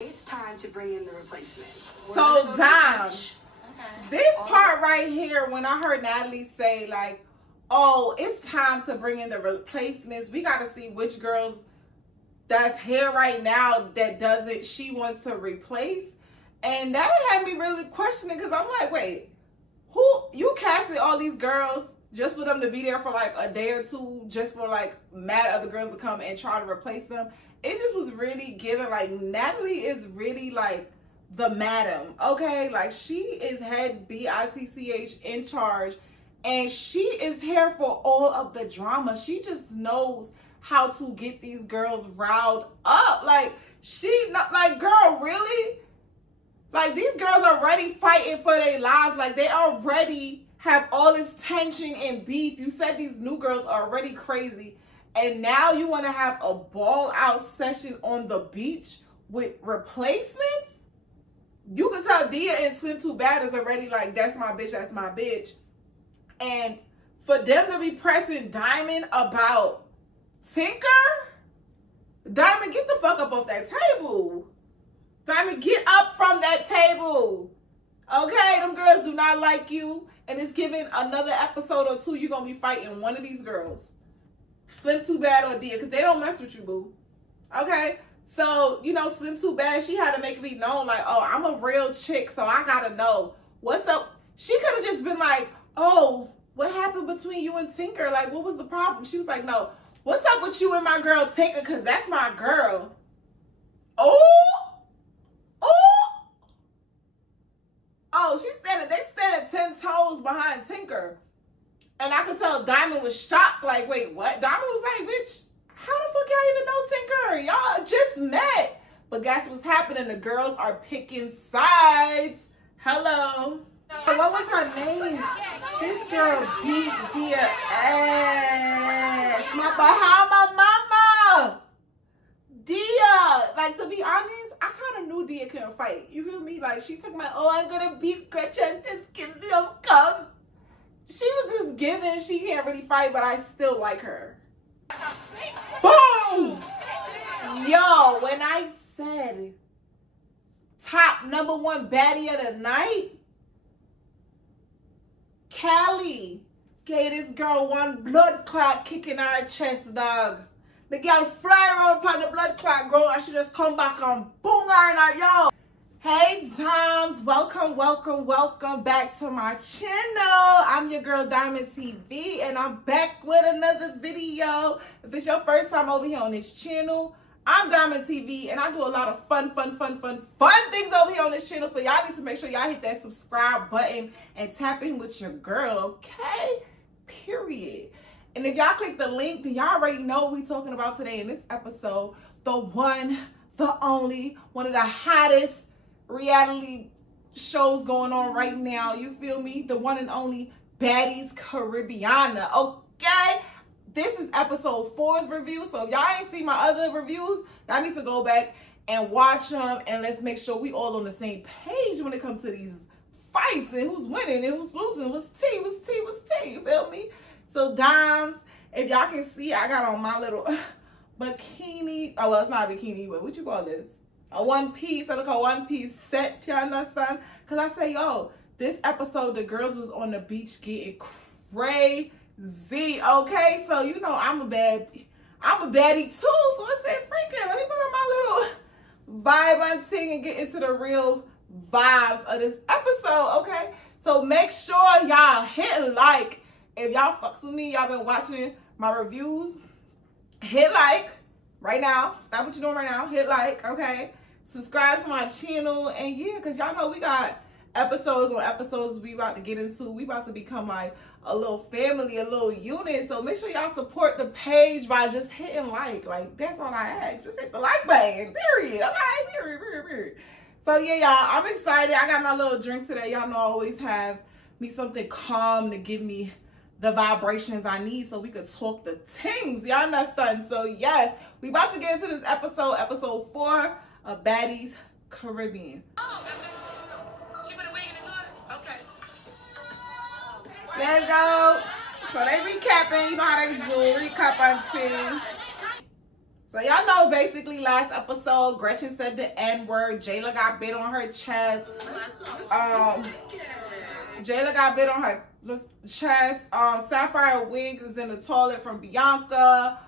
It's time to bring in the replacements. So, Dom, this part right here, when I heard Natalie say, like, oh, it's time to bring in the replacements, we got to see which girls that's here right now that doesn't, she wants to replace. And that had me really questioning, because I'm like, wait, who, you casted all these girls just for them to be there for like a day or two, just for like mad other girls to come and try to replace them? It just was really given, like, Natalie is really like the madam, okay? Like, she is head B-I-T-C-H in charge, and she is here for all of the drama. She just knows how to get these girls riled up. Like, she not like, girl, really? Like, these girls are already fighting for their lives. Like, they already have all this tension and beef. You said these new girls are already crazy, and now you want to have a ball out session on the beach with replacements? You can tell Dia and Slim Too Bad is already like, that's my bitch, that's my bitch. And for them to be pressing Diamond about Tinker? Diamond, get the fuck up off that table. Diamond, get up from that table. Okay, them girls do not like you. And it's giving another episode or two, you're going to be fighting one of these girls. Slim Too Bad or Dia, because they don't mess with you, boo. Okay? So, you know, Slim Too Bad, she had to make it be known, like, oh, I'm a real chick, so I got to know. What's up? She could have just been like, oh, what happened between you and Tinker? Like, what was the problem? She was like, no, what's up with you and my girl Tinker? Because that's my girl. Oh! Oh, they standing 10 toes behind Tinker. And I could tell Diamond was shocked, like, wait, what? Diamond was like, bitch, how the fuck y'all even know Tinker? Y'all just met. But guess what's happening? The girls are picking sides. Hello. What was her name? This girl beat Dia ass. Behind my mama. Dia. Like, to be honest, I kind of knew Dia couldn't fight. You feel me? Like, she took my, oh, I'm going to beat Gretchen. This kingdom come. She was just giving. She can't really fight, but I still like her. Boom! Yo, when I said top #1 baddie of the night, Callie gave this girl one blood clot kick in her chest, dog. The girl fly around upon the blood clot, girl, and she just come back and boom her in her, yo. Hey, Doms, welcome back to my channel. I'm your girl, Diamond TV, and I'm back with another video. If it's your first time over here on this channel, I'm Diamond TV, and I do a lot of fun things over here on this channel, so y'all need to make sure y'all hit that subscribe button and tap in with your girl, okay? Period. And if y'all click the link, then y'all already know what we talking about today in this episode. The one, the only, one of the hottest reality shows going on right now. You feel me? The one and only Baddies Caribbean. Okay? This is episode 4's review. So if y'all ain't seen my other reviews, y'all need to go back and watch them. And let's make sure we all on the same page when it comes to these fights and who's winning and who's losing. What's tea? You feel me? So, Doms, if y'all can see, I got on my little bikini. Oh, well, it's not a bikini, but what you call this? A one-piece. I look a one-piece set, you understand? Because I say, yo, this episode, the girls was on the beach getting crazy, okay? So, you know, I'm a baddie too, so it's that freaking. Let me put on my little vibe on thing and get into the real vibes of this episode, okay? So, make sure y'all hit like. If y'all fucks with me, y'all been watching my reviews, hit like right now. Stop what you're doing right now. Hit like, okay? Subscribe to my channel. And yeah, because y'all know we got episodes on episodes we about to get into. We about to become like a little family, a little unit. So make sure y'all support the page by just hitting like. Like, that's all I ask. Just hit the like button, period. Okay? Period. So yeah, y'all, I'm excited. I got my little drink today. Y'all know I always have me something calm to give me the vibrations I need so we could talk the things. Y'all understand? So yes, we about to get into this episode 4 of Baddies Caribbean. She put a wig in the toilet? Okay. Let's go. So they recapping, you know how they do, recap on things. So y'all know basically last episode, Gretchen said the N-word. Jayla got bit on her chest. Jayla got bit on her chest. Sapphire wigs is in the toilet from Bianca.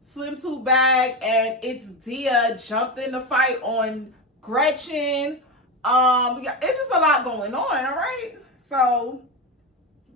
Slim Two Bag and It's Dia jumped in the fight on Gretchen. It's just a lot going on, all right? So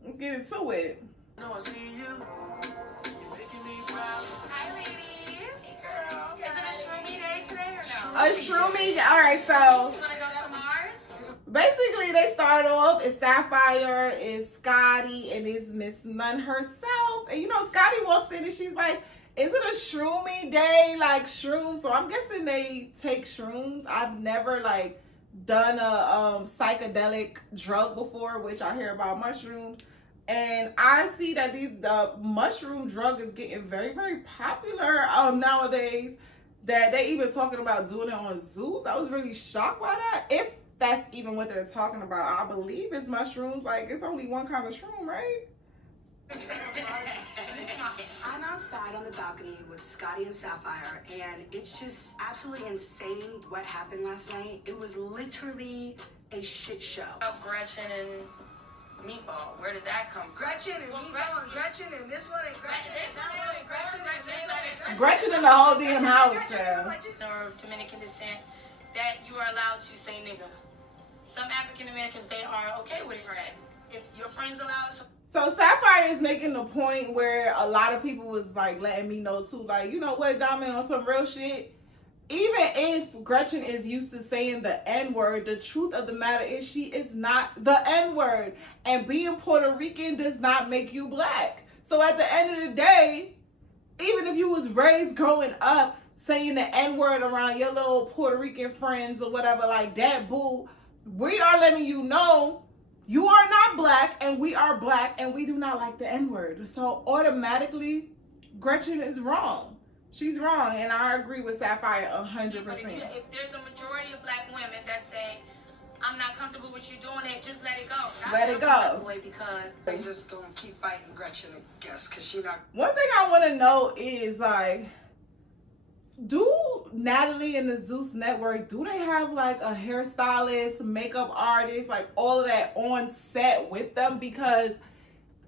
let's get into it. No, I see you. You're making me proud. Hi, ladies. Hey, girl. Is it a shroomy day today or no? A shroomy, all right, so You wanna go to Mars? basically they start off, it's Sapphire, it's Scotty, and it's Miss Nunn herself. And you know, Scotty walks in and she's like, is it a shroomy day, like shrooms? So I'm guessing they take shrooms. I've never like done a psychedelic drug before, which I hear about mushrooms. And I see that the mushroom drug is getting very, very popular nowadays. That they even talking about doing it on zoos. I was really shocked by that. If that's even what they're talking about. I believe it's mushrooms. Like, it's only one kind of shroom, right? I'm outside on the balcony with Scotty and Sapphire, and it's just absolutely insane what happened last night. It was literally a shit show. Oh, Gretchen and Meatball. Where did that come from? Gretchen and Meatball and Gretchen and this one and Gretchen and that one and Gretchen and this one and Gretchen in the whole damn house, child. Or Dominican descent, that you are allowed to say nigga. Some African Americans, they are okay with it, right? If your friends allow us. So Sapphire is making the point where a lot of people was like letting me know too, like, you know what, Diamond, on some real shit. Even if Gretchen is used to saying the N-word, the truth of the matter is she is not the N-word. And being Puerto Rican does not make you black. So at the end of the day, even if you was raised growing up saying the N-word around your little Puerto Rican friends or whatever like that, boo, we are letting you know you are not black and we are black and we do not like the N-word. So automatically, Gretchen is wrong. She's wrong, and I agree with Sapphire 100%. But if there's a majority of black women that say, I'm not comfortable with you doing it, just let it go. Let it go. Because They just gonna keep fighting Gretchen, I guess, because she not. One thing I want to know is, like, do Natalie and the Zeus Network, do they have like a hairstylist, makeup artist, like all of that on set with them? Because,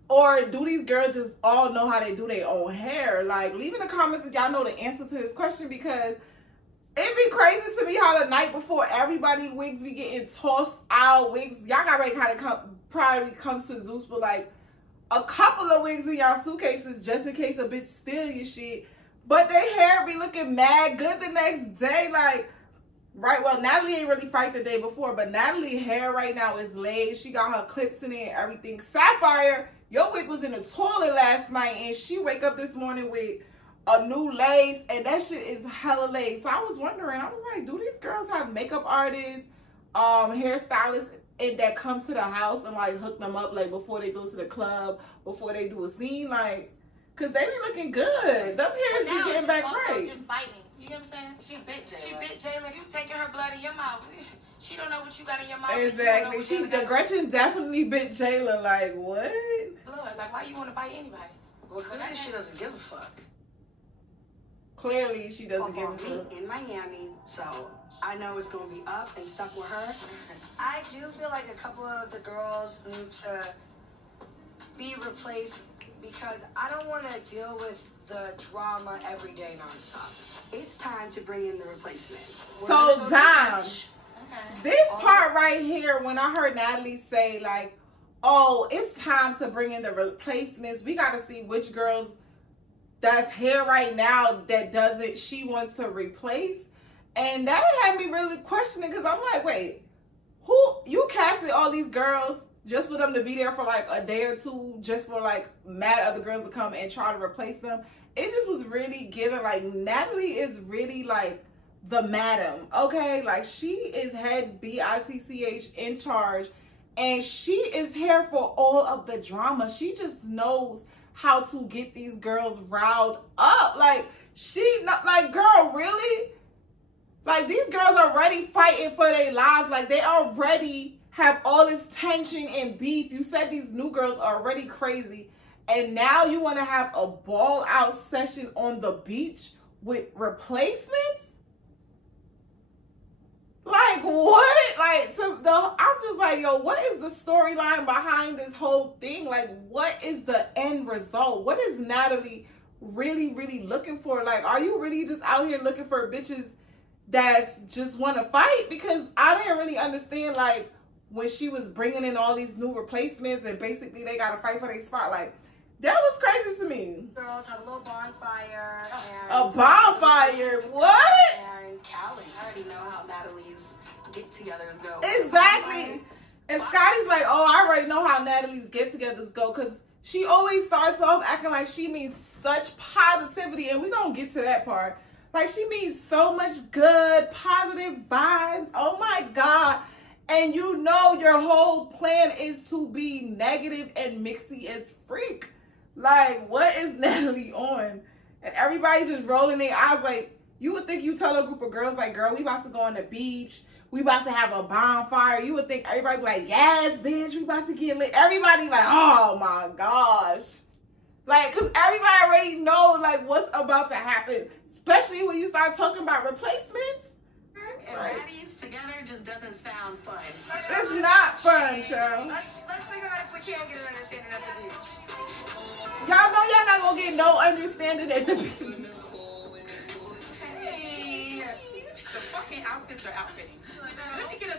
or do these girls just all know how they do their own hair? Like, leave in the comments if y'all know the answer to this question, because it'd be crazy to me how the night before everybody wigs be getting tossed out. Wigs, y'all got ready how to probably comes to Zeus, but like a couple of wigs in y'all suitcases just in case a bitch steal your shit. But their hair be looking mad good the next day. Like, right, well, Natalie ain't really fight the day before, but Natalie's hair right now is laid. She got her clips in it and everything. Sapphire, your wig was in the toilet last night, and she wake up this morning with a new lace, and that shit is hella laid. So I was wondering, I was like, do these girls have makeup artists, hairstylists that comes to the house and like hook them up like before they go to the club, before they do a scene? Like, cause they be looking good. Them hairs be getting back right. Just biting. You know what I'm saying? She bit Jayla. She bit Jayla. You taking her blood in your mouth. She don't know what you got in your mouth. Exactly. The Gretchen definitely bit Jayla. Like, what? Blood. Like, why you want to bite anybody? Well, clearly she doesn't give a fuck. Clearly she doesn't give a Me fuck. in Miami, so I know it's gonna be up and stuck with her. I do feel like a couple of the girls need to be replaced because I don't want to deal with the drama every day nonstop. It's time to bring in the replacements. So, Dom, Okay. this part right here, when I heard Natalie say, like, oh, it's time to bring in the replacements, we got to see which girls that's here right now that she wants to replace. And that had me really questioning, because I'm like, wait, who, you casted all these girls just for them to be there for like a day or two, just for like mad other girls to come and try to replace them? It just was really given, like, Natalie is really like the madam, okay? Like, she is head BITCH in charge, and she is here for all of the drama. She just knows how to get these girls riled up. Like, she not like, girl, really? Like, these girls are already fighting for their lives. Like, they already have all this tension and beef. You said these new girls are already crazy, And now you want to have a ball out session on the beach with replacements? Like, what? Like, I'm just like, yo, what is the storyline behind this whole thing? Like, what is the end result? What is Natalie really, really looking for? Like, are you really just out here looking for bitches that's just want to fight? Because I didn't really understand, like, when she was bringing in all these new replacements and basically they got to fight for their spot. Like, that was crazy to me. Girls have a little bonfire. And a bonfire? What? And Callie. I already know how Natalie's get-togethers go. Exactly. And Scotty's like, oh, I already know how Natalie's get-togethers go, because she always starts off acting like she means such positivity, and we're going to get to that part. Like, she means so much good, positive vibes. Oh, my God. And you know your whole plan is to be negative and mixy as freak. Like, what is Natalie on? And everybody just rolling their eyes like, you would think you tell a group of girls, like, girl, we about to go on the beach. We about to have a bonfire. You would think everybody be like, yes, bitch, we about to get lit. Everybody like, oh, my gosh. Like, because everybody already know, like, what's about to happen. Especially when you start talking about replacements. And baddies together just doesn't sound fun. It's not fun, child. Let's figure out if we can't get an understanding at the beach. Y'all know y'all not gonna get no understanding at the beach. Hey, the fucking outfits are outfitting.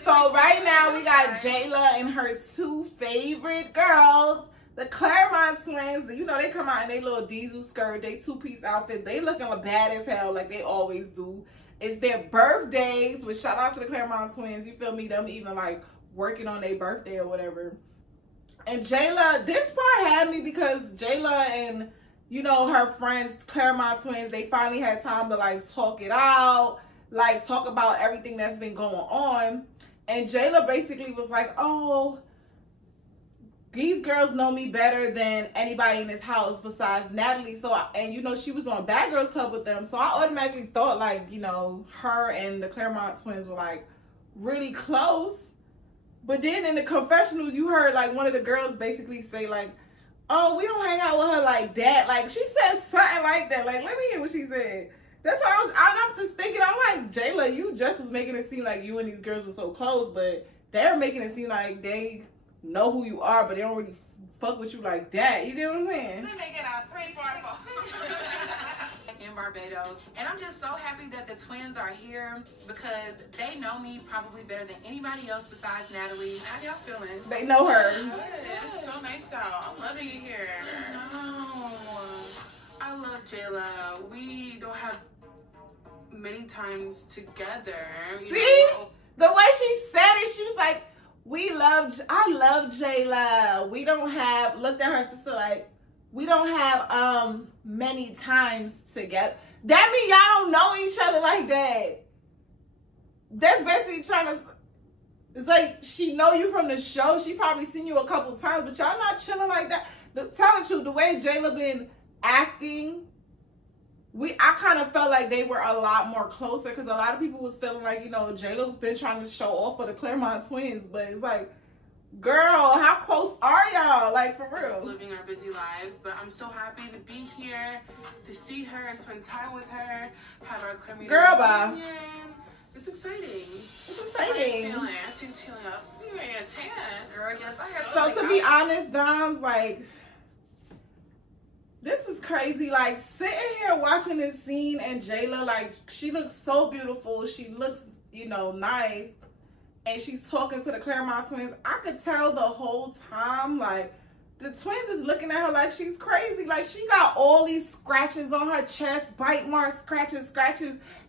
So right now we got Jayla and her two favorite girls, the Claremont twins. You know they come out in their little diesel skirt, they two-piece outfit. They looking bad as hell like they always do. It's their birthdays, which shout out to the Claremont twins. You feel me? Them even like working on their birthday or whatever. And Jayla, this part had me because Jayla and, you know, her friends, Claremont twins, they finally had time to like talk it out, like talk about everything that's been going on. And Jayla basically was like, oh, these girls know me better than anybody in this house besides Natalie. So, and you know, she was on Bad Girls Club with them. So I automatically thought like, you know, her and the Claremont twins were like really close. But then in the confessionals, you heard like one of the girls basically say like, oh, we don't hang out with her like that. Like she said something like that. Like, let me hear what she said. That's why I'm just thinking, I'm like, Jayla, you just was making it seem like you and these girls were so close, but they're making it seem like they know who you are, but they don't really fuck with you like that. You get what I'm saying? They make it out 3-4 in Barbados. And I'm just so happy that the twins are here because they know me probably better than anybody else besides Natalie. How y'all feeling? They know her. Good. It's so nice out. I'm loving it here. No, I love Jayla. We don't have many times together. See? The way she said it, she was like, I love Jayla. We don't have, looked at her sister like, we don't have many times together. That means y'all don't know each other like that. That's basically trying to, it's like she know you from the show. She probably seen you a couple times, but y'all not chilling like that. Tell the truth, the way Jayla been acting, I kind of felt like they were a lot more closer because a lot of people was feeling like, you know, Jayla been trying to show off for the Claremont twins, but it's like, girl, how close are y'all? Like, for real. Living our busy lives, but I'm so happy to be here, to see her, spend time with her, have our Claremont girl, bye. It's exciting. It's exciting. How are you feeling? I see you healing up. You ain't a tan. Girl, yes, I have So to be honest, Doms, like, this is crazy. Like, sitting here watching this scene and Jayla, like, she looks so beautiful. She looks, you know, nice. And she's talking to the Claremont twins. I could tell the whole time, like, the twins is looking at her like she's crazy. Like, she got all these scratches on her chest, bite marks, scratches.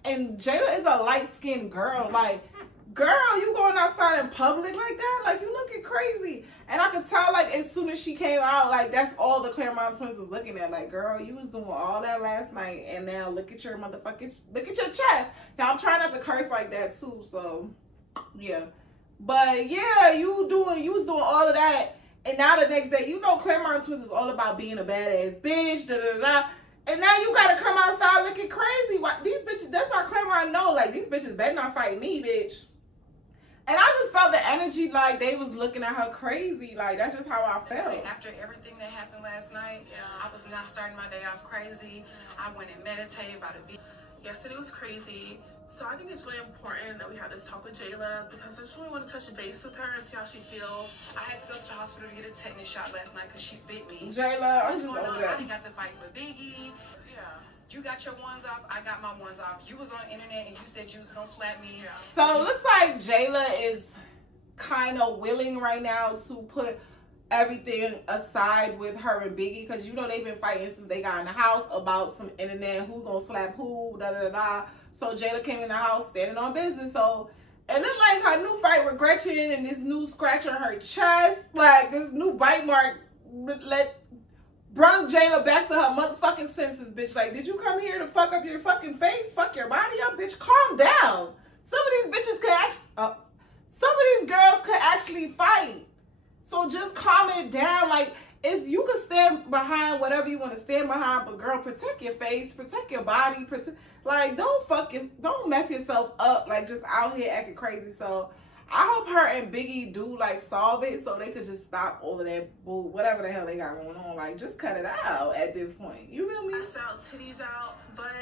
And Jayla is a light-skinned girl. Like, girl, you going outside in public like that? Like, you looking crazy. And I could tell, like, as soon as she came out, like, that's all the Claremont twins was looking at. Like, girl, you was doing all that last night, and now look at your motherfucking, look at your chest. Now, I'm trying not to curse like that, too, so, yeah. But, yeah, you was doing all of that, and now the next day, you know Claremont twins is all about being a badass bitch, da-da-da-da. And now you gotta come outside looking crazy. These bitches, that's why Claremont know, like, these bitches better not fight me, bitch. And I just felt the energy like they was looking at her crazy. Like, that's just how I felt. After everything that happened last night, I was not starting my day off crazy. I went and meditated by the beach. Yesterday was crazy. So I think it's really important that we have this talk with Jayla because I just really want to touch base with her and see how she feels. I had to go to the hospital to get a tetanus shot last night because she bit me. Jayla, I'm just over I that. didn't got to fight with Biggie. Yeah. You got your ones off, I got my ones off. You was on the internet and you said you was gonna slap me. So it looks like Jayla is kind of willing right now to put everything aside with her and Biggie, because you know they've been fighting since they got in the house about some internet, who gonna slap who, da da da. So Jayla came in the house standing on business. So it looked like her new fight with Gretchen and this new scratch on her chest, like this new bite mark, brought Jayla back to her motherfucking senses, bitch. Like, did you come here to fuck up your fucking face, fuck your body up, bitch? Calm down. Some of these bitches could actually, some of these girls could actually fight. So just calm it down. Like, you can stand behind whatever you want to stand behind, but girl, protect your face, protect your body, like, don't mess yourself up, like, just out here acting crazy. So I hope her and Biggie do, like, solve it so they could just stop all of that bull, whatever the hell they got going on. Like, just cut it out at this point. You feel me? I saw titties out, but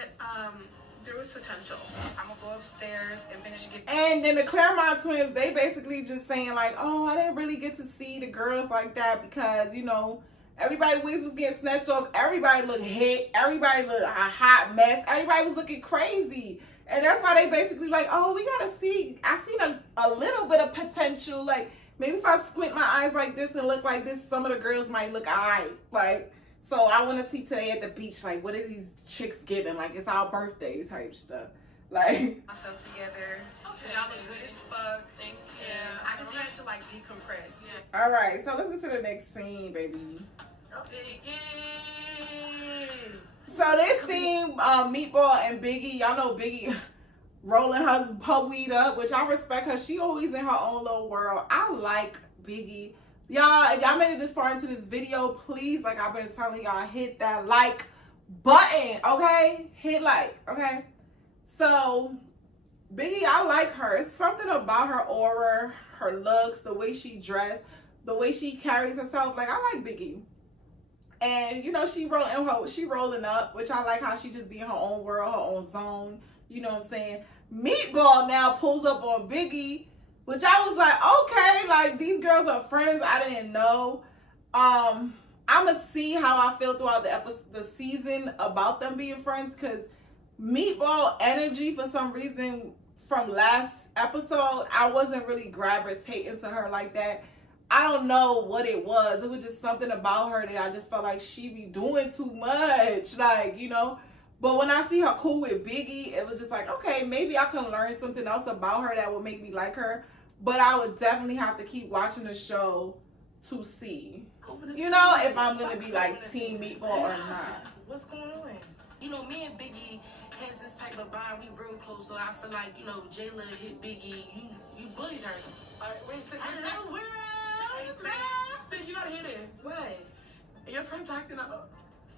there was potential. I'm gonna go upstairs and finish getting. And then the Claremont twins, they basically just saying like, oh, I didn't really get to see the girls like that because, you know, everybody wigs was getting snatched off. Everybody looked hit. Everybody looked a hot mess. Everybody was looking crazy. And that's why they basically like, oh, we gotta see. I seen a little bit of potential. Like, maybe if I squint my eyes like this and look like this, some of the girls might look alright. Like, so I want to see today at the beach, like, what are these chicks giving? Like, it's our birthday type stuff. Like, myself together. Y'all look good as fuck. Thank you. I just had to, like, decompress. All right, so let's get to the next scene, baby. So this scene, Meatball and Biggie, y'all know Biggie rolling her weed up, which I respect her. She always in her own little world. I like Biggie. Y'all, if y'all made it this far into this video, please, like I've been telling y'all, hit that like button, okay? Hit like, okay? So, Biggie, I like her. It's something about her aura, her looks, the way she dressed, the way she carries herself. Like, I like Biggie. And, you know, she rolling up, which I like how she just be in her own world, her own zone. You know what I'm saying? Meatball now pulls up on Biggie, which I was like, okay, like, these girls are friends. I didn't know. I'm going to see how I feel throughout the season about them being friends, because Meatball energy, for some reason, from last episode, I wasn't really gravitating to her like that. I don't know what it was. It was just something about her that I just felt like she be doing too much. Like, you know. But when I see her cool with Biggie, it was just like, okay, maybe I can learn something else about her that would make me like her. But I would definitely have to keep watching the show to see, you know, if I'm going to be like Team Meatball or not. What's going on? You know, me and Biggie has this type of bond. We real close, so I feel like, you know, Jayla hit Biggie. You bullied her. All right, wait a second. Sis, you gotta hear this. What? Your friend's acting up.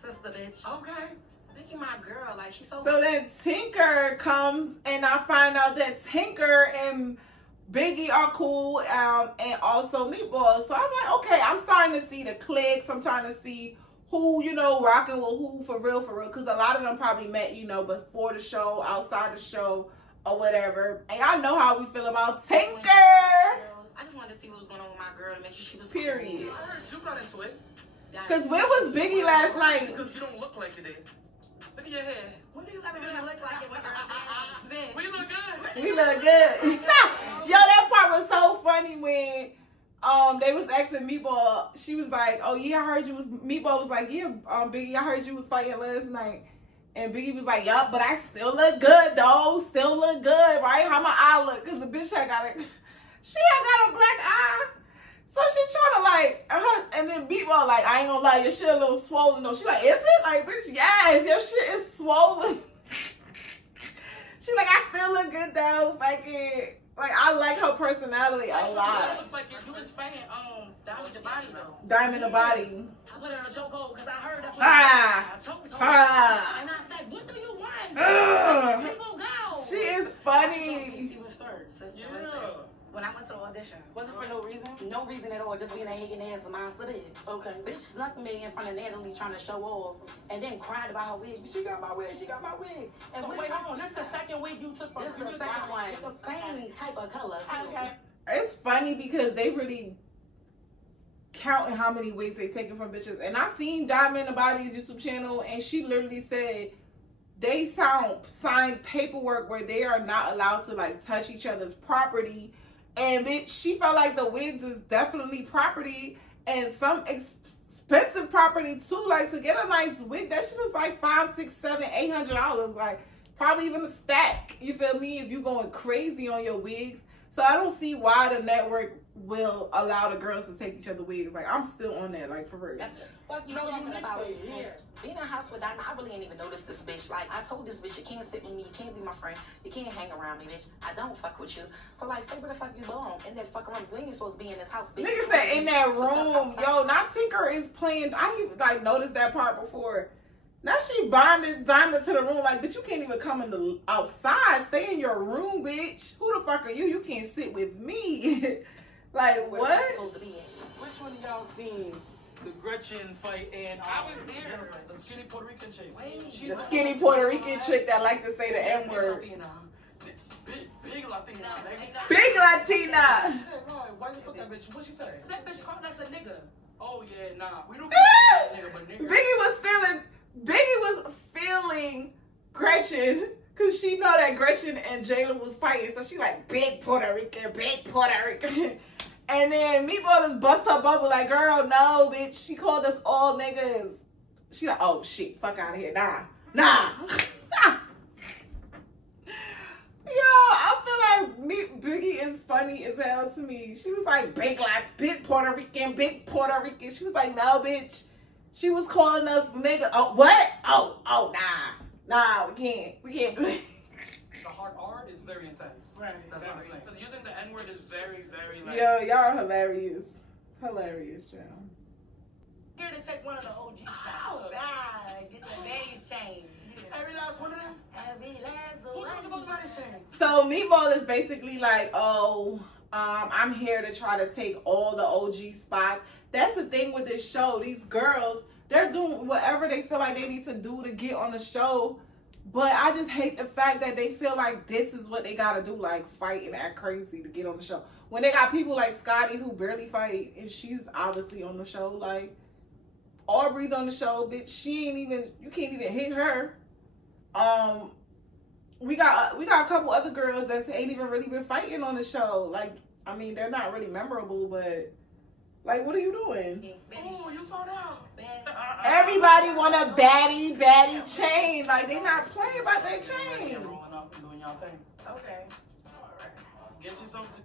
Sister, bitch. Okay. Biggie, my girl. Like, she's so... So then Tinker comes, and I find out that Tinker and Biggie are cool, and also Meatball. So I'm like, okay, I'm starting to see the clicks. I'm trying to see who, you know, rocking with who for real. Because a lot of them probably met, you know, before the show, outside the show, or whatever. And y'all know how we feel about Tinker. I just wanted to see what was going on with my girl to make sure she was Period. cool. I heard you got into it. Because where was Biggie last night? Because you don't look like you did. Look at your hair. When do you ever really look like it with your We look good. We look good. Yo, that part was so funny when they was asking Meatball. She was like, oh yeah, I heard you was... Meatball was like, yeah, Biggie, I heard you was fighting last night. And Biggie was like, yup, but I still look good, though. Still look good, right? How my eye look? Because the bitch had got a... She had got a black eye. So she trying to like, and then Meatball like, I ain't gonna lie, your shit a little swollen though. She like, is it? Like, bitch, yes, your shit is swollen. She like, I still look good though. Like, I like her personality a lot. You was fighting Diamond the Body though. Diamond the Body. I put her in a chokehold because I heard that's what I choked her. And I said, what do you want? People go. She is funny. He was first. Yeah. when I went to the audition. Was it for no reason? No reason at all, just being a hating ass of mine for the Okay. Bitch snuck me in front of Natalie trying to show off and then cried about her wig. She got my wig, she got my wig. And So wait, hold on. This is the second wig you took from This is the second one. It's the same type of color. Okay. It's funny because they really counting how many wigs they taking from bitches. And I seen Diamond Baddies YouTube channel, and she literally said they signed paperwork where they are not allowed to like touch each other's property. And bitch, she felt like the wigs is definitely property, and some expensive property too. Like to get a nice wig, that shit is like $500, $600, $700, $800. Like probably even a stack. You feel me? If you going crazy on your wigs. So I don't see why the network will allow the girls to take each other wigs. Like I'm still on that, like for real. What you talking about? Being in a house with Diamond, I really ain't even noticed this bitch. Like I told this bitch, you can't sit with me, you can't be my friend, you can't hang around me, bitch. I don't fuck with you. So like, stay where the fuck you belong. In that fucking room, you ain't supposed to be in this house, bitch. Nigga said in that room, yo. Now Tinker is playing. I didn't even like notice that part before. Now she bonded Diamond to the room, like, bitch, you can't even come in the outside. Stay in your room, bitch. Who the fuck are you? You can't sit with me. Like, Where what? you supposed to be in. Which one of y'all seen the Gretchen fight and I was there. the skinny Puerto Rican chick? The skinny Puerto Rican chick that like to say the N word. Big Latina. Big Latina. Yeah, right. Why you fuck that bitch? What she say? That bitch called us a nigga. Oh yeah, nah. We don't call nigga, but nigga. Biggie was feeling Gretchen because she know that Gretchen and Jayla was fighting. So she like, big Puerto Rican, big Puerto Rican. And then Meatball just bust her bubble like, girl, no, bitch. She called us all niggas. She like, oh shit, fuck out of here. Nah. Yo, I feel like Biggie is funny as hell to me. She was like, big Puerto Rican, big Puerto Rican. She was like, no, bitch. She was calling us nigga. Oh, what? Oh, nah, we can't do it. The hard R is very intense. Right. That's what I'm saying. Because using the N word is very, very like. Yo, y'all are hilarious. Hilarious, child. Here to take one of the OG shots. Oh, God. Get the names changed. Every last one of them? Every last Who one. talked about the body shame? So Meatball is basically like, I'm here to try to take all the OG spots. That's the thing with this show. These girls, they're doing whatever they feel like they need to do to get on the show. But I just hate the fact that they feel like this is what they gotta do, like fight and act crazy to get on the show. When they got people like Scotty who barely fight, and she's obviously on the show. Like Aubrey's on the show, bitch. She ain't even, you can't even hit her. We got a couple other girls that ain't even really been fighting on the show. Like, I mean, they're not really memorable, but like, what are you doing? Oh, you found out. Everybody want a baddie chain. Like, they not playing about their chain. Rolling up and doing y'all thing. Okay. Alright. Get you something.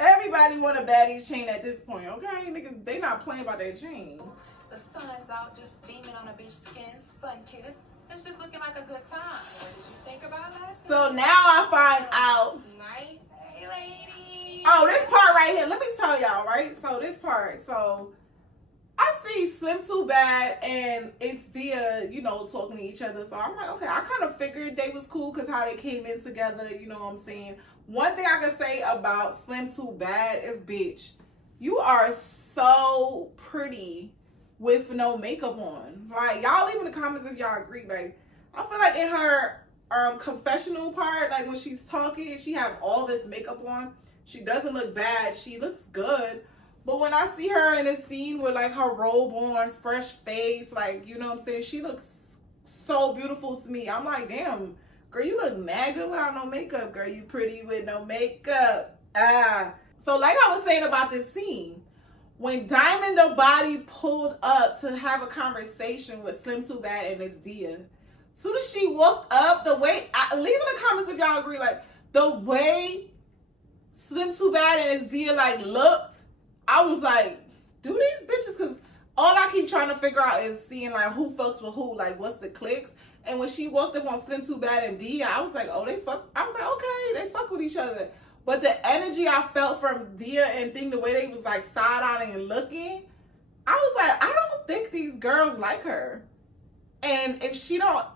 Everybody want a baddie chain at this point, okay? Niggas, they not playing about their chain. The sun's out, just beaming on a bitch's skin, sun kissed. It's just looking like a good time. What did you think about last night? So now I find out. Night, hey lady. Oh, this part right here. Let me tell y'all, right? So this part. So I see Slim Too Bad and it's Dia, you know, talking to each other. So I'm like, okay, I kind of figured they was cool because how they came in together, you know what I'm saying? One thing I can say about Slim Too Bad is, bitch, you are so pretty with no makeup on. Like, y'all leave in the comments if y'all agree. Like, I feel like in her confessional part, like when she's talking, she have all this makeup on. She doesn't look bad. She looks good. But when I see her in a scene with like her robe on, fresh face, like, you know what I'm saying? She looks so beautiful to me. I'm like, damn, girl, you look mad good without no makeup. Girl, you pretty with no makeup. So like I was saying about this scene, when Diamond the Body pulled up to have a conversation with Slim Too Bad and Miss Dia, soon as she walked up, the way, leave in the comments if y'all agree, like the way Slim Too Bad and Miss Dia like looked, I was like, do these bitches, because all I keep trying to figure out is seeing like who fucks with who, like what's the clicks. And when she walked up on Slim Too Bad and Dia, I was like, oh, they fuck. I was like, okay, they fuck with each other. But the energy I felt from Dia and Thing, the way they was like side-eyeing and looking, I was like, I don't think these girls like her. And if she don't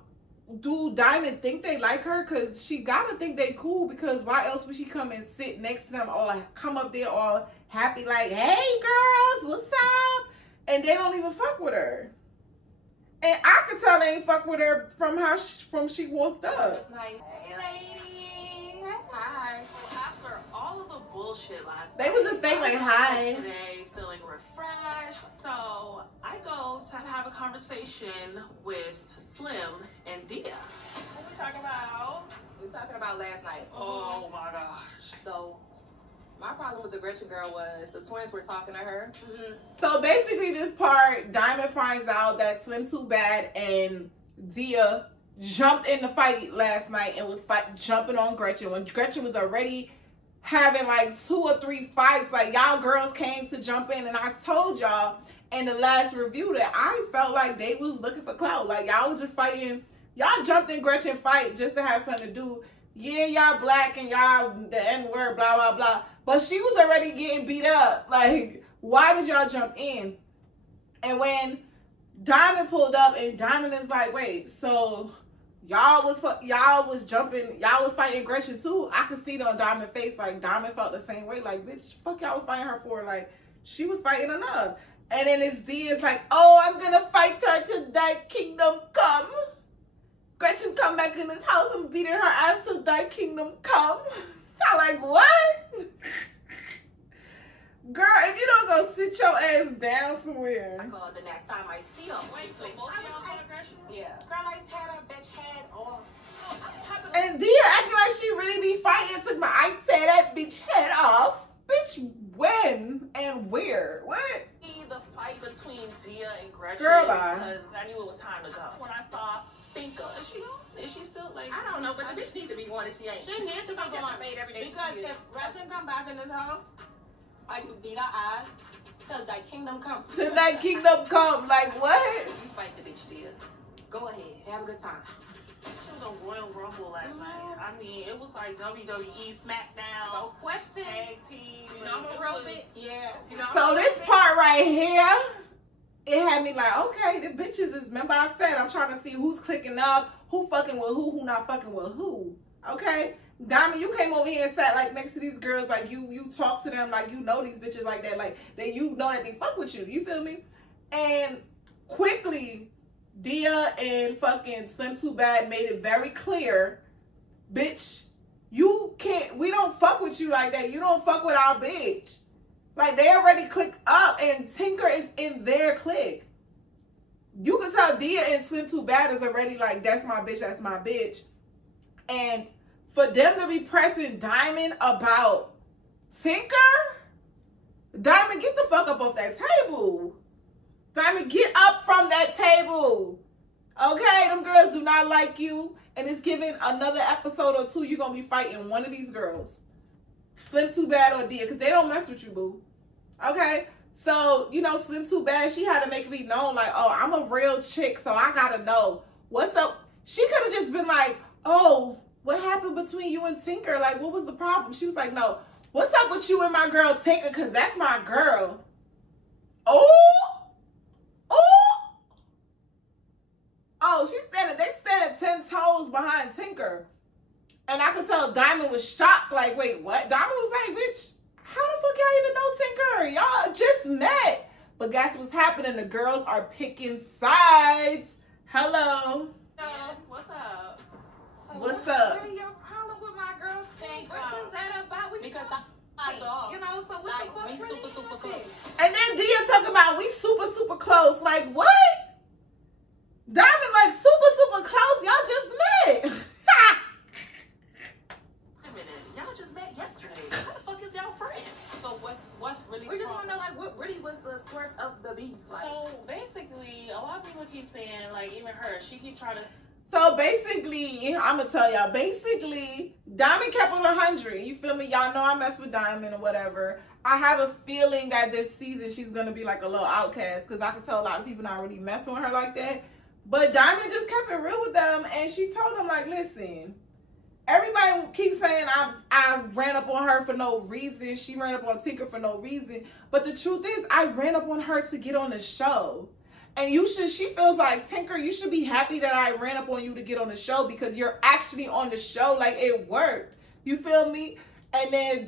do Diamond think they like her? Because she gotta think they cool, because why else would she come and sit next to them or come up there all happy like, hey girls, what's up? And they don't even fuck with her. And I could tell they ain't fuck with her from how she walked up. It's nice. Hey lady. Hi. After all of the bullshit last They was a thing like, hi. Today feeling refreshed, so I go to have a conversation with Slim and Dia. What we talking about? We talking about last night. Oh my gosh. So my problem with the Gretchen girl was the twins were talking to her. So basically this part, Diamond finds out that Slim Too Bad and Dia jumped in the fight last night and was jumping on Gretchen when Gretchen was already having like 2 or 3 fights. Like, y'all girls came to jump in, and I told y'all in the last review that I felt like they was looking for clout. Like, y'all was just fighting. Y'all jumped in Gretchen fight just to have something to do. Yeah, y'all black and y'all the N-word, blah, blah, blah. But she was already getting beat up. Like, why did y'all jump in? And when Diamond pulled up, and Diamond is like, wait, so y'all was jumping, y'all was fighting Gretchen too? I could see it on Diamond's face. Like, Diamond felt the same way. Like, bitch, fuck y'all was fighting her for? Like, she was fighting enough. And then it's D is like, oh, I'm gonna fight her till thy kingdom come. Gretchen come back in this house and beating her ass till thy kingdom come. I'm like, what? Girl, if you don't go sit your ass down somewhere. I called the next time I see him. Wait, so both of y'all go to Gretchen? Yeah. Girl, I tear that bitch head off. And Dia acting like she really be fighting. Took my, I tear that bitch head off. Bitch, when and where? What? The fight between Dia and Gretchen. Girl, bye. Because I knew it was time to go. When I saw Stinker, is she gone? Is she still like? I don't know, but the bitch need to be going if she ain't. She needs to be going. Paid every day Because if Gretchen come back in this house, I can beat her ass till thy kingdom come. Till thy kingdom come. Like, what? You fight the bitch, Dia. Go ahead. Have a good time. It was a Royal Rumble last night. I mean, it was like WWE, SmackDown, So question. tag team. You know I'm a real bitch. Yeah. You know So this part right here, it had me like, okay, the bitches is, remember I said, I'm trying to see who's clicking up, who fucking with who not fucking with who. Okay? Diamond, you came over here and sat like next to these girls, like you talk to them like you know these bitches like that, like that you know that they fuck with you. You feel me? And quickly, Dia and fucking Slim Too Bad made it very clear, bitch, you can't, we don't fuck with you like that. You don't fuck with our bitch. Like, they already clicked up, and Tinker is in their clique. You can tell Dia and Slim Too Bad is already like, that's my bitch, that's my bitch. And for them to be pressing Diamond about Tinker, Diamond, get the fuck up off that table. Diamond, get up from that table. Okay, them girls do not like you. And it's giving another episode or 2, you're going to be fighting one of these girls. Slim Too Bad or Dia, because they don't mess with you, boo. Okay? So, you know, Slim Too Bad, she had to make it be known, like, oh, I'm a real chick, so I got to know. What's up? She could have just been like, oh, what happened between you and Tinker? Like, what was the problem? She was like, no, what's up with you and my girl Tinker? Because that's my girl. Oh! Oh, they standing 10 toes behind Tinker. And I could tell Diamond was shocked, like, wait, what? Diamond was like, bitch, how the fuck y'all even know Tinker? Y'all just met. But guess what's happening? The girls are picking sides. Hello. What's up? So What's up? What is your problem with my girl Tinker? What is that about? Because you know, so what like, the fuck we really super close. And then Dia talking about we super close. Like, what? Diamond like super close. Y'all just met. Wait a minute. Y'all just met yesterday. How the fuck is y'all friends? So what's really We just wrong? want to know, like, what really was the source of the beef? Like, So basically, a lot of people keep saying, like, even her, she keep trying to. So basically, I'm gonna tell y'all. Basically, Diamond kept it 100. You feel me? Y'all know I mess with Diamond or whatever. I have a feeling that this season she's gonna be like a little outcast, because I can tell a lot of people not really messing with her like that. But Diamond just kept it real with them, and she told them, like, listen, everybody keeps saying I ran up on her for no reason. She ran up on Tinker for no reason. But the truth is, I ran up on her to get on the show. And she feels like, Tinker, you should be happy that I ran up on you to get on the show because you're actually on the show. Like, it worked. You feel me? And then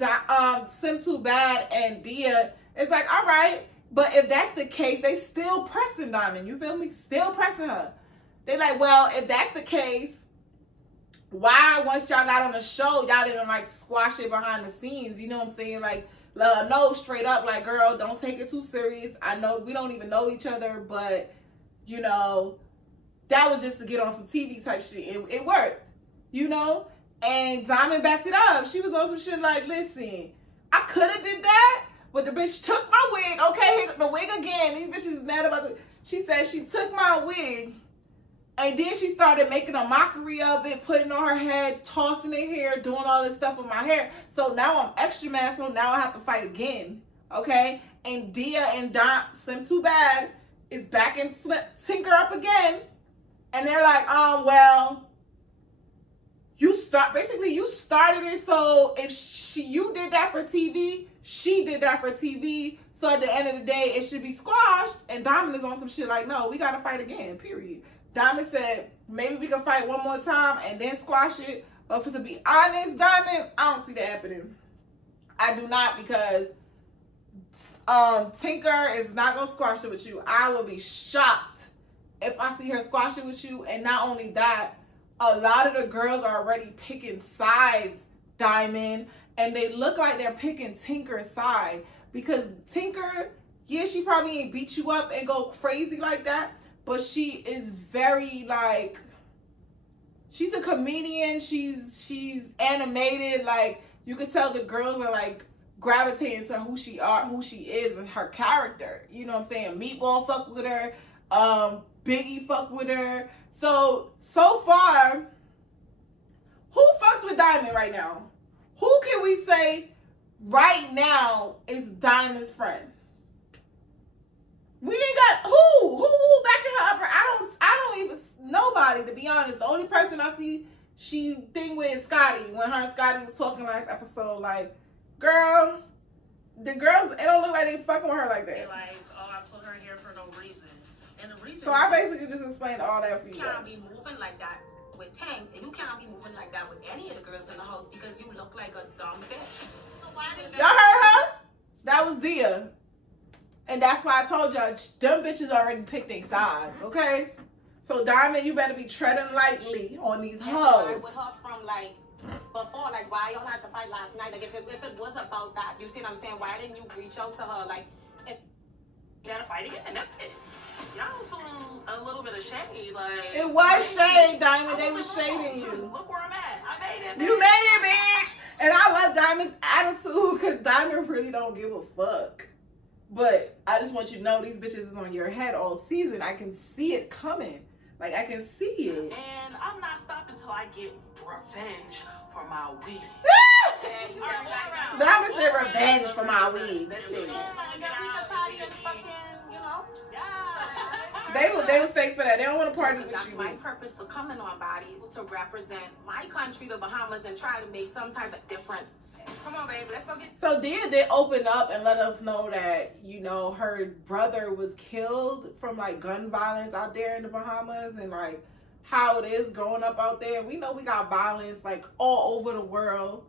Sim Too Bad and Dia, it's like, all right. But if that's the case, they still pressing Diamond. You feel me? Still pressing her. They like, well, if that's the case, why once y'all got on the show, y'all didn't like squash it behind the scenes? You know what I'm saying? Like, no, straight up, like, girl, don't take it too serious. I know we don't even know each other, but, you know, that was just to get on some TV type shit. It worked, you know? And Diamond backed it up. She was on some shit like, listen, I could have did that, but the bitch took my wig. Okay, the wig again. These bitches is mad about it. She said she took my wig, and then she started making a mockery of it, putting on her head, tossing it hair, doing all this stuff with my hair. So now I'm extra mad, so now I have to fight again, okay? And Dia and Sim Too Bad is backing Tinker up again. And they're like, well, you started it, so if you did that for TV, she did that for TV. So at the end of the day, it should be squashed. And Diamond is on some shit like, no, we got to fight again, period. Diamond said, maybe we can fight one more time and then squash it. But to be honest, Diamond, I don't see that happening. I do not, because Tinker is not going to squash it with you. I will be shocked if I see her squash it with you. And not only that, a lot of the girls are already picking sides, Diamond. And they look like they're picking Tinker's side. Because Tinker, yeah, she probably ain't beat you up and go crazy like that. But she is very, like, she's a comedian. She's animated. Like, you can tell the girls are, like, gravitating to who she is and her character. You know what I'm saying? Meatball fuck with her. Biggie fuck with her. So far, who fucks with Diamond right now? Who can we say right now is Diamond's friend? We ain't got who backing her up. I don't even, nobody, to be honest. The only person I see she thing with is Scotty. When her and Scotty was talking last episode, like, girl, the girls, it don't look like they fucking with her like that. They like, oh, I pulled her hair for no reason. And the reason, so I basically just explained all that for you. You can't be moving like that with Tank, and you can't be moving like that with any of the girls in the house because you look like a dumb bitch. So why did y'all heard her? That was Dia. And that's why I told y'all, them bitches already picked their sides, okay? So, Diamond, you better be treading lightly on these hoes. With her from, like, before, like, why y'all had to fight last night? Like, if it was about that, you see what I'm saying? Why didn't you reach out to her? Like, if you gotta fight again, that's it. Y'all was feeling a little bit of shade, like. It was shade, Diamond. They was shading you. Look where I'm at. I made it, bitch. You made it, bitch. And I love Diamond's attitude, because Diamond really don't give a fuck. But I just want you to know these bitches is on your head all season. I can see it coming. Like, I can see it. And I'm not stopping until I get revenge for my weed. Diamond said revenge for my weed. That's it. Party and fucking, you know. They was fake for that. They don't want to party with that's you. That's my purpose for coming on Baddies, to represent my country, the Bahamas, and try to make some type of difference. Come on, babe. Let's go get. So Dia did open up and let us know that, you know, her brother was killed from, like, gun violence out there in the Bahamas, and, like, how it is growing up out there. We know we got violence, like, all over the world.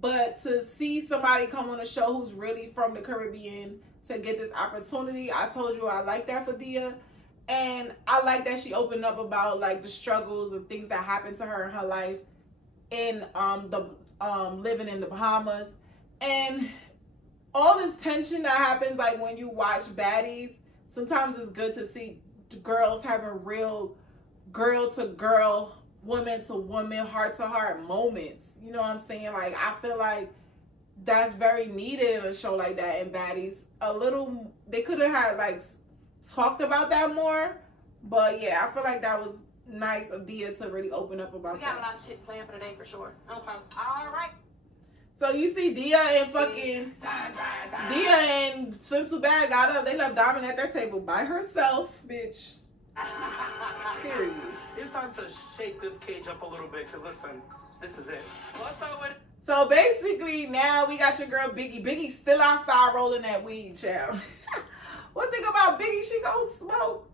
But to see somebody come on a show who's really from the Caribbean to get this opportunity, I told you I like that for Dia. And I like that she opened up about, like, the struggles and things that happened to her in her life in living in the Bahamas. And all this tension that happens, like, when you watch Baddies, sometimes it's good to see the girls having real girl-to-girl, woman-to-woman, heart-to-heart moments. You know what I'm saying? Like, I feel like that's very needed in a show like that in Baddies. They could have had, like, talked about that more. But, yeah, I feel like that was nice of Dia to really open up about that. We got a lot of shit planned for the day for sure. Okay. All right. So you see Dia and Dia and Sim Too Bad got up. They left Diamond at their table by herself, bitch. Period. It's time to shake this cage up a little bit, because listen, this is it. What's up with it? So basically now we got your girl Biggie. Biggie's still outside rolling that weed, child. One thing about Biggie, she gonna smoke.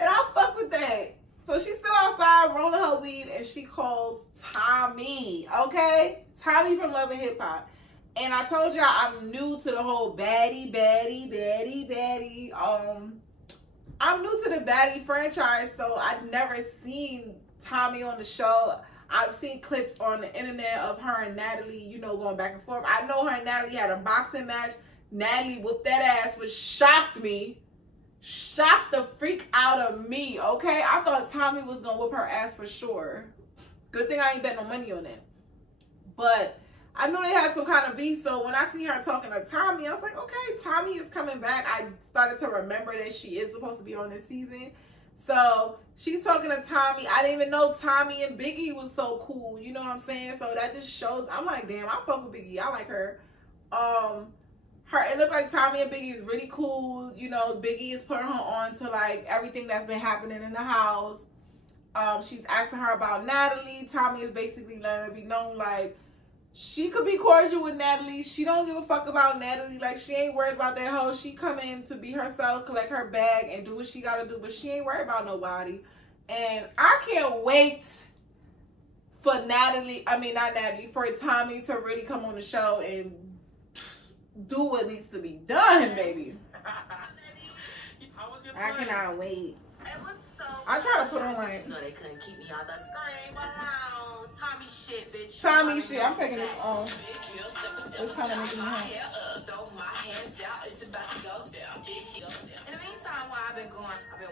And I fuck with that. So she's still outside rolling her weed and she calls Tommy, okay? Tommy from Love and Hip Hop. And I told y'all I'm new to the whole baddie. I'm new to the baddie franchise, so I've never seen Tommy on the show. I've seen clips on the internet of her and Natalie, you know, going back and forth. I know her and Natalie had a boxing match. Natalie whooped that ass, which shocked me. Shocked the freak out of me, okay? I thought Tommy was gonna whoop her ass for sure. Good thing I ain't bet no money on it. But I knew they had some kind of beef, so when I see her talking to Tommy, I was like, okay, Tommy is coming back. I started to remember that she is supposed to be on this season. So she's talking to Tommy. I didn't even know Tommy and Biggie was so cool. You know what I'm saying? So that just shows. I'm like, damn, I fuck with Biggie. I like her. It looked like Tommy and Biggie is really cool. You know, Biggie is putting her on to like everything that's been happening in the house. She's asking her about Natalie. Tommy is basically letting her be known like she could be cordial with Natalie. She don't give a fuck about Natalie. Like, she ain't worried about that hoe. She come in to be herself, collect her bag, and do what she gotta do. But she ain't worried about nobody. And I can't wait for for Tommy to really come on the show and do what needs to be done, baby. I cannot wait. I try to put on like No, they couldn't keep me out the screen alone. Tommy shit, bitch. Tommy shit. I'm taking this on. It's trying to make me hot. In the meantime, while I've been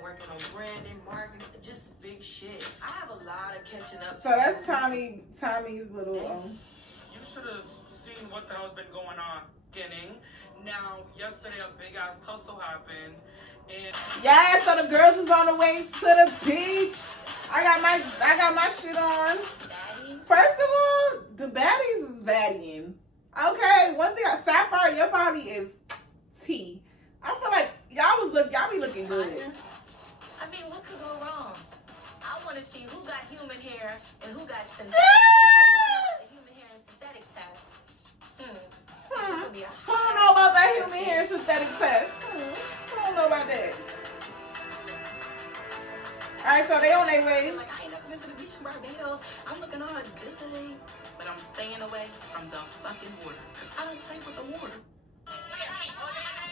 working on branding, marketing, just big shit. I have a lot of catching up. So that's Tommy's little You should have seen what the hell's been going on. Now, yesterday a big ass tussle happened. And yeah, so the girls is on the way to the beach. I got my shit on. First of all, the baddies is baddieing. Okay, one thing, Sapphire, your body is T. I feel like y'all be looking good. I mean, what could go wrong? I want to see who got human hair and who got synthetic. The human hair and synthetic test. I don't know about that human hair and synthetic test. I don't know about that. Alright, so they on their way. Like, I ain't never been to the beach in Barbados. I'm looking all good. But I'm staying away from the fucking water. I don't play with the water.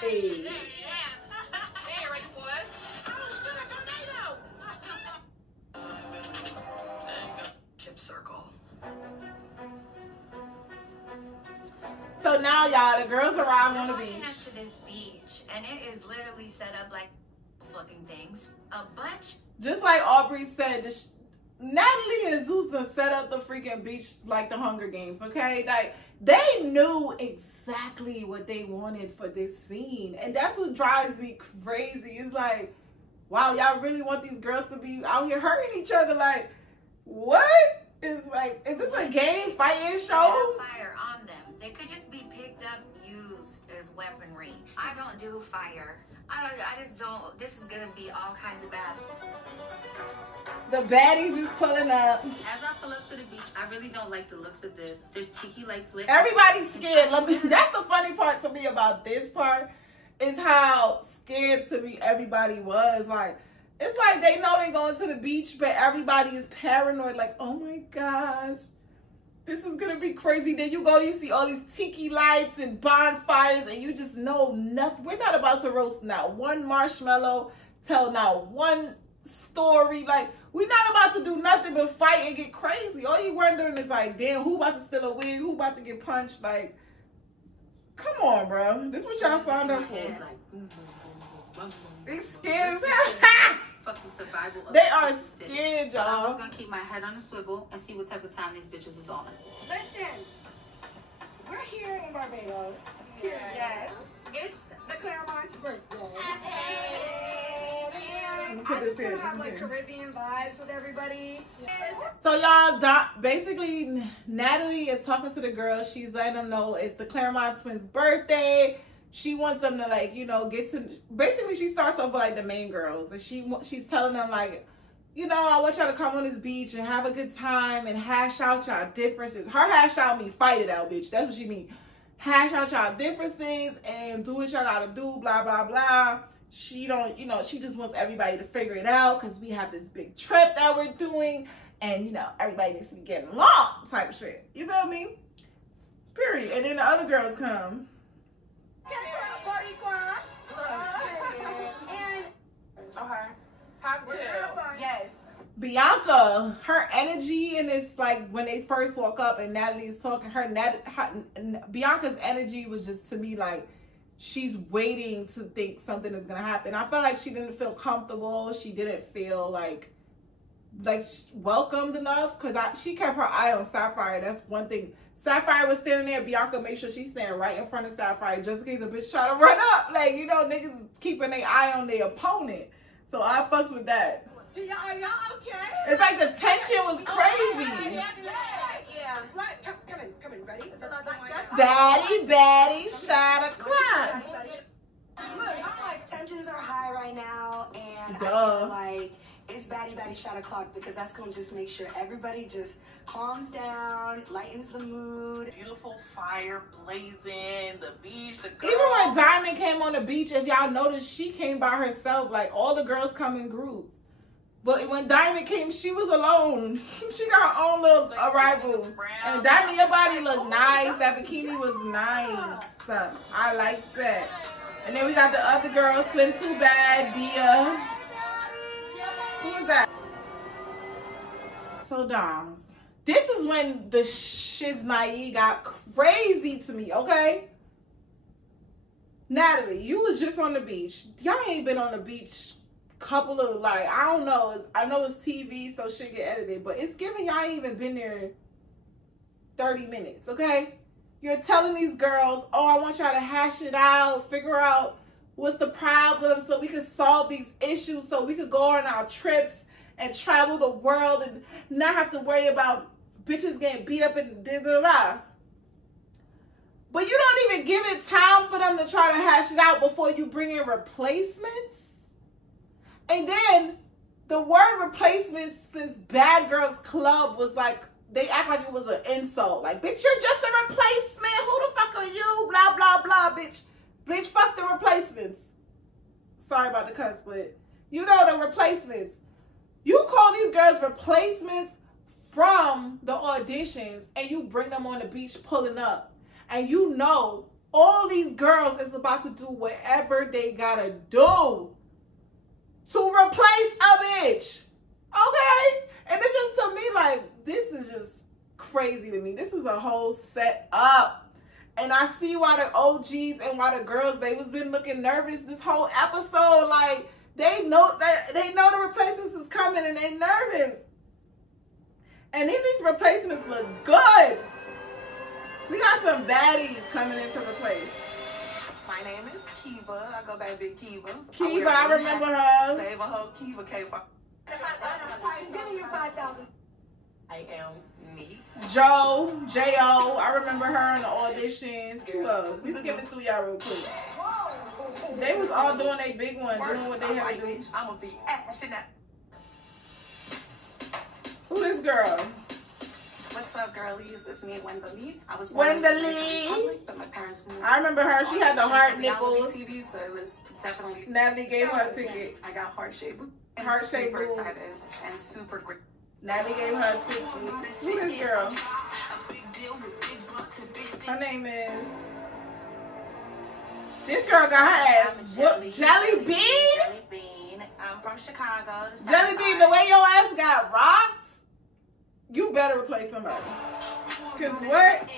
Hey. They ain't ready for it. Oh, shit, a tornado. Chip circle. So now, y'all, the girls arrive on the beach. To this beach, and it is literally set up like fucking things. A bunch. Just like Aubrey said, Natalie and Zeus done set up the freaking beach like the Hunger Games, okay? Like, they knew exactly what they wanted for this scene. And that's what drives me crazy. It's like, wow, y'all really want these girls to be out here hurting each other? Like, what? It's like, is this a game fighting show? Fire on them. They could just be picked up, used as weaponry. I don't do fire. I just don't. This is gonna be all kinds of bad. The baddies is pulling up. As I pull up to the beach, I really don't like the looks of this. There's tiki lights lit. Everybody's scared. That's the funny part to me about this part, is how scared to me everybody was. Like, it's like they know they're going to the beach, but everybody is paranoid. Like, oh my gosh, this is gonna be crazy. Then you go, you see all these tiki lights and bonfires, and you just know nothing. We're not about to roast not one marshmallow, tell not one story. Like, we're not about to do nothing but fight and get crazy. All you wondering is like, damn, who about to steal a wig? Who about to get punched? Like, come on, bro. This is what y'all signed up for. They scared as hell. Fucking survival. They are scared, y'all. I'm just gonna keep my head on a swivel and see what type of time these bitches is on. Listen, we're here in Barbados. Yes. It's the Claremont's birthday. And I just want to have like Caribbean vibes with everybody. So y'all, basically, Natalie is talking to the girls. She's letting them know it's the Claremont twins' birthday. She wants them to, like, you know, get to, basically she starts off with like the main girls, and she's telling them like, you know, I want y'all to come on this beach and have a good time and hash out y'all differences. Her hash out mean fight it out, bitch. That's what she mean. Hash out y'all differences and do what y'all gotta do, blah, blah, blah. she don't, you know, she just wants everybody to figure it out because we have this big trip that we're doing, and you know, everybody needs to be getting along type shit. You feel me? Period. And then the other girls come. Okay. Have to. Yes. Bianca, her energy, and it's like when they first walk up and Natalie's talking, Bianca's energy was just to me like she's waiting to think something is gonna happen. I felt like she didn't feel comfortable. She didn't feel like welcomed enough because she kept her eye on Sapphire. That's one thing. Sapphire was standing there. Bianca made sure she's standing right in front of Sapphire just in case a bitch try to run up. Like, you know, niggas keeping their eye on their opponent. So I fucks with that. Are y'all okay? It's like the tension was crazy. Yeah. Come in. Ready? Baddie, shot o'clock. Look, tensions are high right now, and Duh. I feel like it's baddie shot o'clock because that's gonna just make sure everybody just calms down, lightens the mood. Beautiful fire blazing, the beach, the girls. Even when Diamond came on the beach, if y'all noticed, she came by herself. Like, all the girls come in groups. But when Diamond came, she was alone. She got her own little arrival. And Diamond, your body looked nice. That bikini was nice. I like that. And then we got the other girls, Slim Too Bad, Dia. Who was that? So, Doms, this is when the shiznai got crazy to me, okay? Natalie, you was just on the beach. Y'all ain't been on the beach couple of, like, I don't know. I know it's TV, so shit get edited, but it's giving y'all ain't even been there 30 minutes, okay? You're telling these girls, oh, I want y'all to hash it out, figure out what's the problem so we can solve these issues, so we could go on our trips and travel the world and not have to worry about bitches getting beat up and da-da-da. But you don't even give it time for them to try to hash it out before you bring in replacements. And then the word replacements since Bad Girls Club was like, they act like it was an insult. Like, bitch, you're just a replacement. Who the fuck are you? Blah, blah, blah, bitch. Bitch, fuck the replacements. Sorry about the cuss, but you know the replacements. You call these girls replacements from the auditions and you bring them on the beach pulling up. And you know all these girls is about to do whatever they gotta do to replace a bitch. Okay? And it's just to me like, this is just crazy to me. This is a whole set up. And I see why the OGs and why the girls, they was been looking nervous this whole episode. Like, they know the replacements is coming and they nervous. And then these replacements look good. We got some baddies coming in to replace. My name is Kiva. I go by Big Kiva. Kiva, I remember her. Save a whole Kiva K-pop. She's giving you 5,000. I am me. Joe, J.O. I remember her in the auditions. Who else? We skipping through y'all real quick. They was all doing their big one, doing what they had to do. I'm gonna be acting that. Who this girl? What's up, girlies? It's me, Wendalee. I was Wendalee. but my parents moved. I remember her. She had the heart nipples. TV, so it was definitely. Natalie gave her a ticket. I got heart-shaped. Heart-shaped super boobs. excited and super great. Natalie gave her a ticket. Who this girl? Her name is. This girl got her ass whooped. Jelly Bean? Jelly Bean. I'm from Chicago. Jelly Bean, the way your ass got rocked, you better replace somebody. Cause what?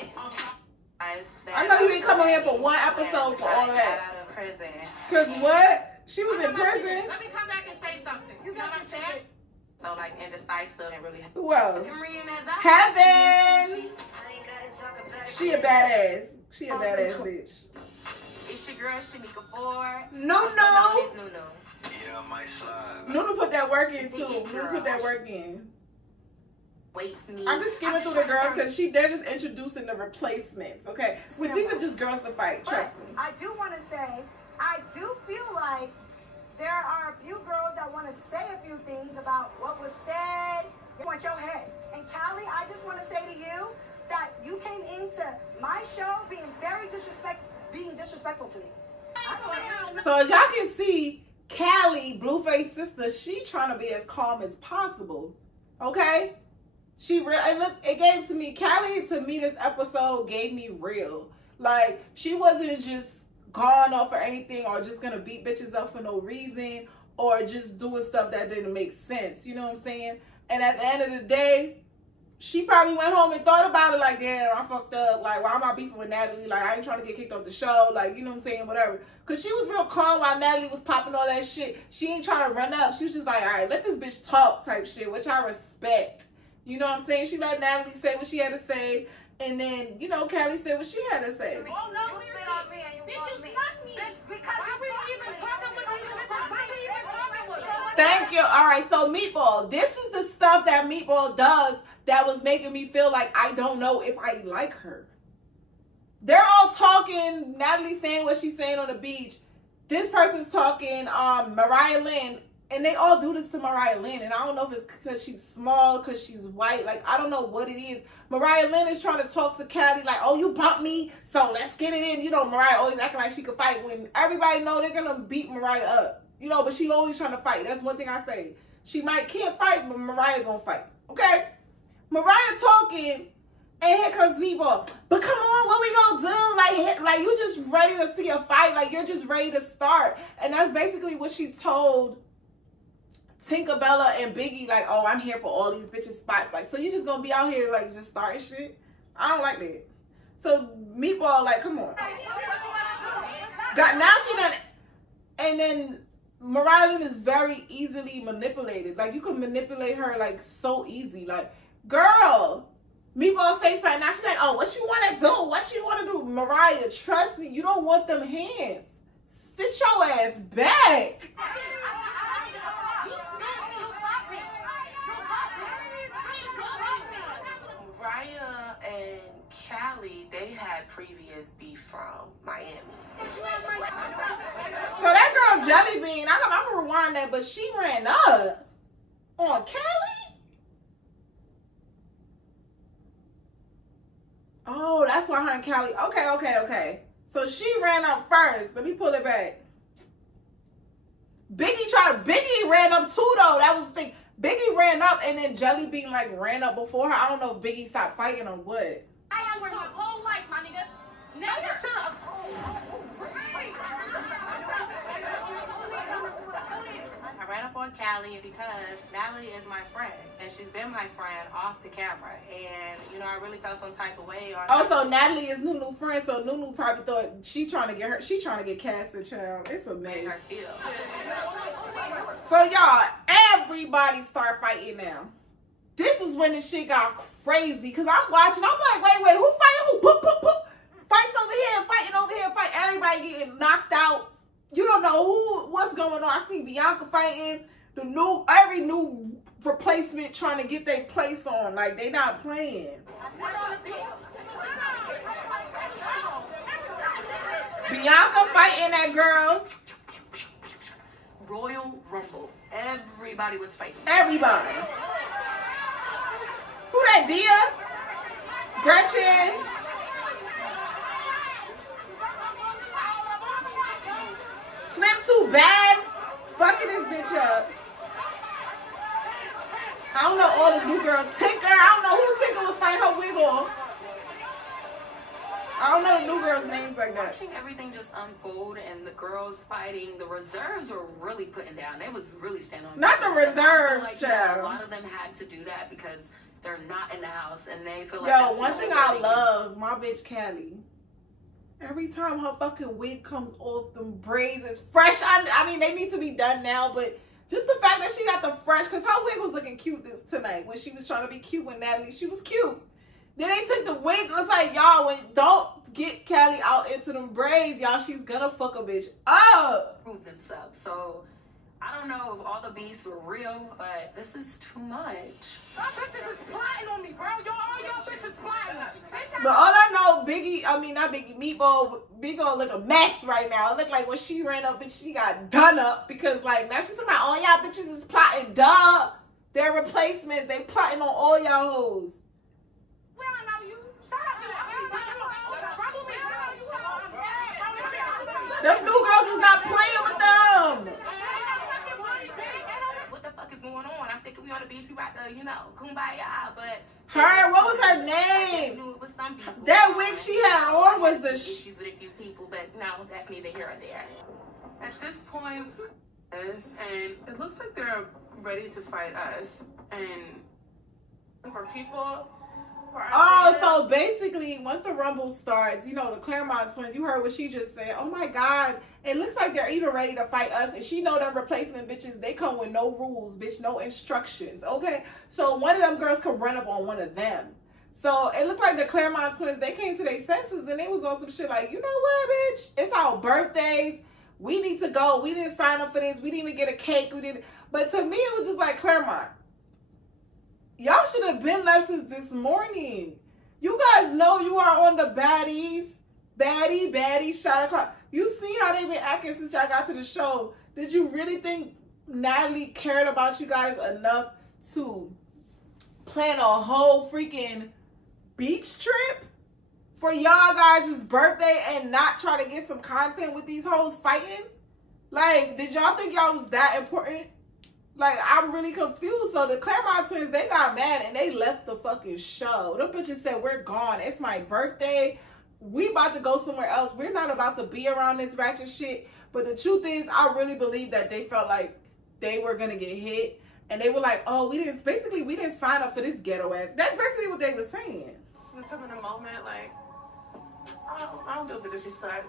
I know you ain't come on here for one episode for all that. Out of prison. Cause what? She was in prison. Let me come back and say something. You know what I'm saying? So like indecisive and really. Who else? Heaven. She a badass. She a badass bitch. It's your girl Shamika Ford. No. Yeah, my slide. Nunu put that work in too. Nunu put that work in. I'm just skimming through the girls because they're just introducing the replacements, okay? Which these are just girls to fight, trust me. I do want to say, I do feel like there are a few girls that want to say a few things about what was said. You want your head. And Callie, I just want to say to you that you came into my show being disrespectful to me. I don't So as y'all can see, Callie, Blueface sister, she trying to be as calm as possible. Okay? And look, it gave to me, Callie, to me, this episode gave me real. Like, she wasn't just gone off or anything or just gonna beat bitches up for no reason or just doing stuff that didn't make sense. You know what I'm saying? And at the end of the day, she probably went home and thought about it like, damn, I fucked up. Like, why am I beefing with Natalie? Like, I ain't trying to get kicked off the show. Like, you know what I'm saying? Whatever. Because she was real calm while Natalie was popping all that shit. She ain't trying to run up. She was just like, all right, let this bitch talk type shit, which I respect. You know what I'm saying? She let Natalie say what she had to say. And then, you know, Callie said what she had to say. Oh, no, you spit on me and you want me. Bitch, because why we even talking with you? Thank you. All right, so Meatball, this is the stuff that Meatball does that was making me feel like I don't know if I like her. They're all talking, Natalie saying what she's saying on the beach. This person's talking, Mariah Lynn, and they all do this to Mariah Lynn. And I don't know if it's because she's small, because she's white. Like, I don't know what it is. Mariah Lynn is trying to talk to Callie like, oh, you bumped me, so let's get it in. You know, Mariah always acting like she could fight when everybody know they're going to beat Mariah up. You know, but she always trying to fight. That's one thing I say. She can't fight, but Mariah going to fight. Okay? Mariah talking, and here comes Meatball. But come on, what we gonna do? Like you just ready to see a fight. Like, you're just ready to start. And that's basically what she told Tinkerbella and Biggie. Like, oh, I'm here for all these bitches spots. Like, so you just gonna be out here, like, just starting shit? I don't like that. So Meatball, like, come on. Now she done. And then Mariah Lynn is very easily manipulated. Like, you can manipulate her, like, so easy. Like, girl, Meatball say something. Now she's like, oh, what you want to do? What you want to do? Mariah, trust me, you don't want them hands. Sit your ass back. Mariah and Callie, they had previous beef from Miami. So that girl Jelly Bean, I'm gonna rewind that, but she ran up on Callie. Oh, that's why her and Callie. Okay. So she ran up first. Let me pull it back. Biggie ran up too, though. That was the thing. Biggie ran up, and then Jelly Bean like ran up before her. I don't know if Biggie stopped fighting or what. I have my whole life, my nigga. Never should have. I ran up on Callie because Natalie is my friend, and she's been my friend off the camera. And, you know, I really felt some type of way. Also, Natalie is Nunu's friend, so Nunu probably thought she trying to get casted, child. It's amazing. So, y'all, everybody start fighting now. This is when the shit got crazy, because I'm watching. I'm like, wait, who fighting who? Boop, boop, boop. Fights over here, fighting over here, fight. Everybody getting knocked out. You don't know what's going on. I see Bianca fighting. Every new replacement trying to get their place on. Like, they not playing. Bianca fighting that girl. Royal Rumble. Everybody was fighting. Everybody. Who that, Dia? Gretchen? Slim too bad. Fucking this bitch up. I don't know all the new girls. Tinker. I don't know who Tinker was fighting her wig off. I don't know the new girls' names like that. Watching everything just unfold and the girls fighting, the reserves were really putting down. They was really standing on. Not the reserves, like, child. A lot of them had to do that because they're not in the house and they feel like. Yo, one thing I love, my bitch Callie. Every time her fucking wig comes off, them braids is fresh. I mean, they need to be done now, but just the fact that she got the fresh, because her wig was looking cute tonight when she was trying to be cute with Natalie. She was cute. Then they took the wig. It's like, y'all, don't get Callie out into them braids, y'all. She's gonna fuck a bitch up. Prove themselves. So I don't know if all the beasts were real, but this is too much. Y'all bitches is plotting on me, bro. All y'all bitches plotting. But all I know, Meatball, Big gonna look a mess right now. It look like when she ran up and she got done up because, like, now she's talking about all y'all bitches is plotting. Duh. Their replacements. They plotting on all y'all hoes. We don't know you. Shut up, you. Them new girls is not playing name. I knew it was some people. That wig she had on was the issues with a few people, but no, that's neither here or there. At this point, and it looks like they're ready to fight us. And for people. So basically, once the Rumble starts, you know, the Claremont twins, you heard what she just said. Oh my God, it looks like they're even ready to fight us. And she know them replacement bitches, they come with no rules, bitch, no instructions, okay? So one of them girls could run up on one of them. So it looked like the Claremont twins, they came to their senses and they was on some shit like, you know what, bitch? It's our birthdays. We need to go. We didn't sign up for this. We didn't even get a cake. We didn't. But to me, it was just like, Claremont, y'all should have been left since this morning. You guys know you are on the baddie shot o'clock. You see how they've been acting since y'all got to the show. Did you really think Natalie cared about you guys enough to plan a whole freaking beach trip for y'all guys' birthday and not try to get some content with these hoes fighting? Like, did y'all think y'all was that important? Like, I'm really confused. So the Claremont twins, they got mad and they left the fucking show. Them bitches said, we're gone. It's my birthday. We about to go somewhere else. We're not about to be around this ratchet shit. But the truth is, I really believe that they felt like they were going to get hit. And they were like, oh, we didn't sign up for this ghetto act. That's basically what they were saying. So come in a moment, like, I don't deal with the disrespect.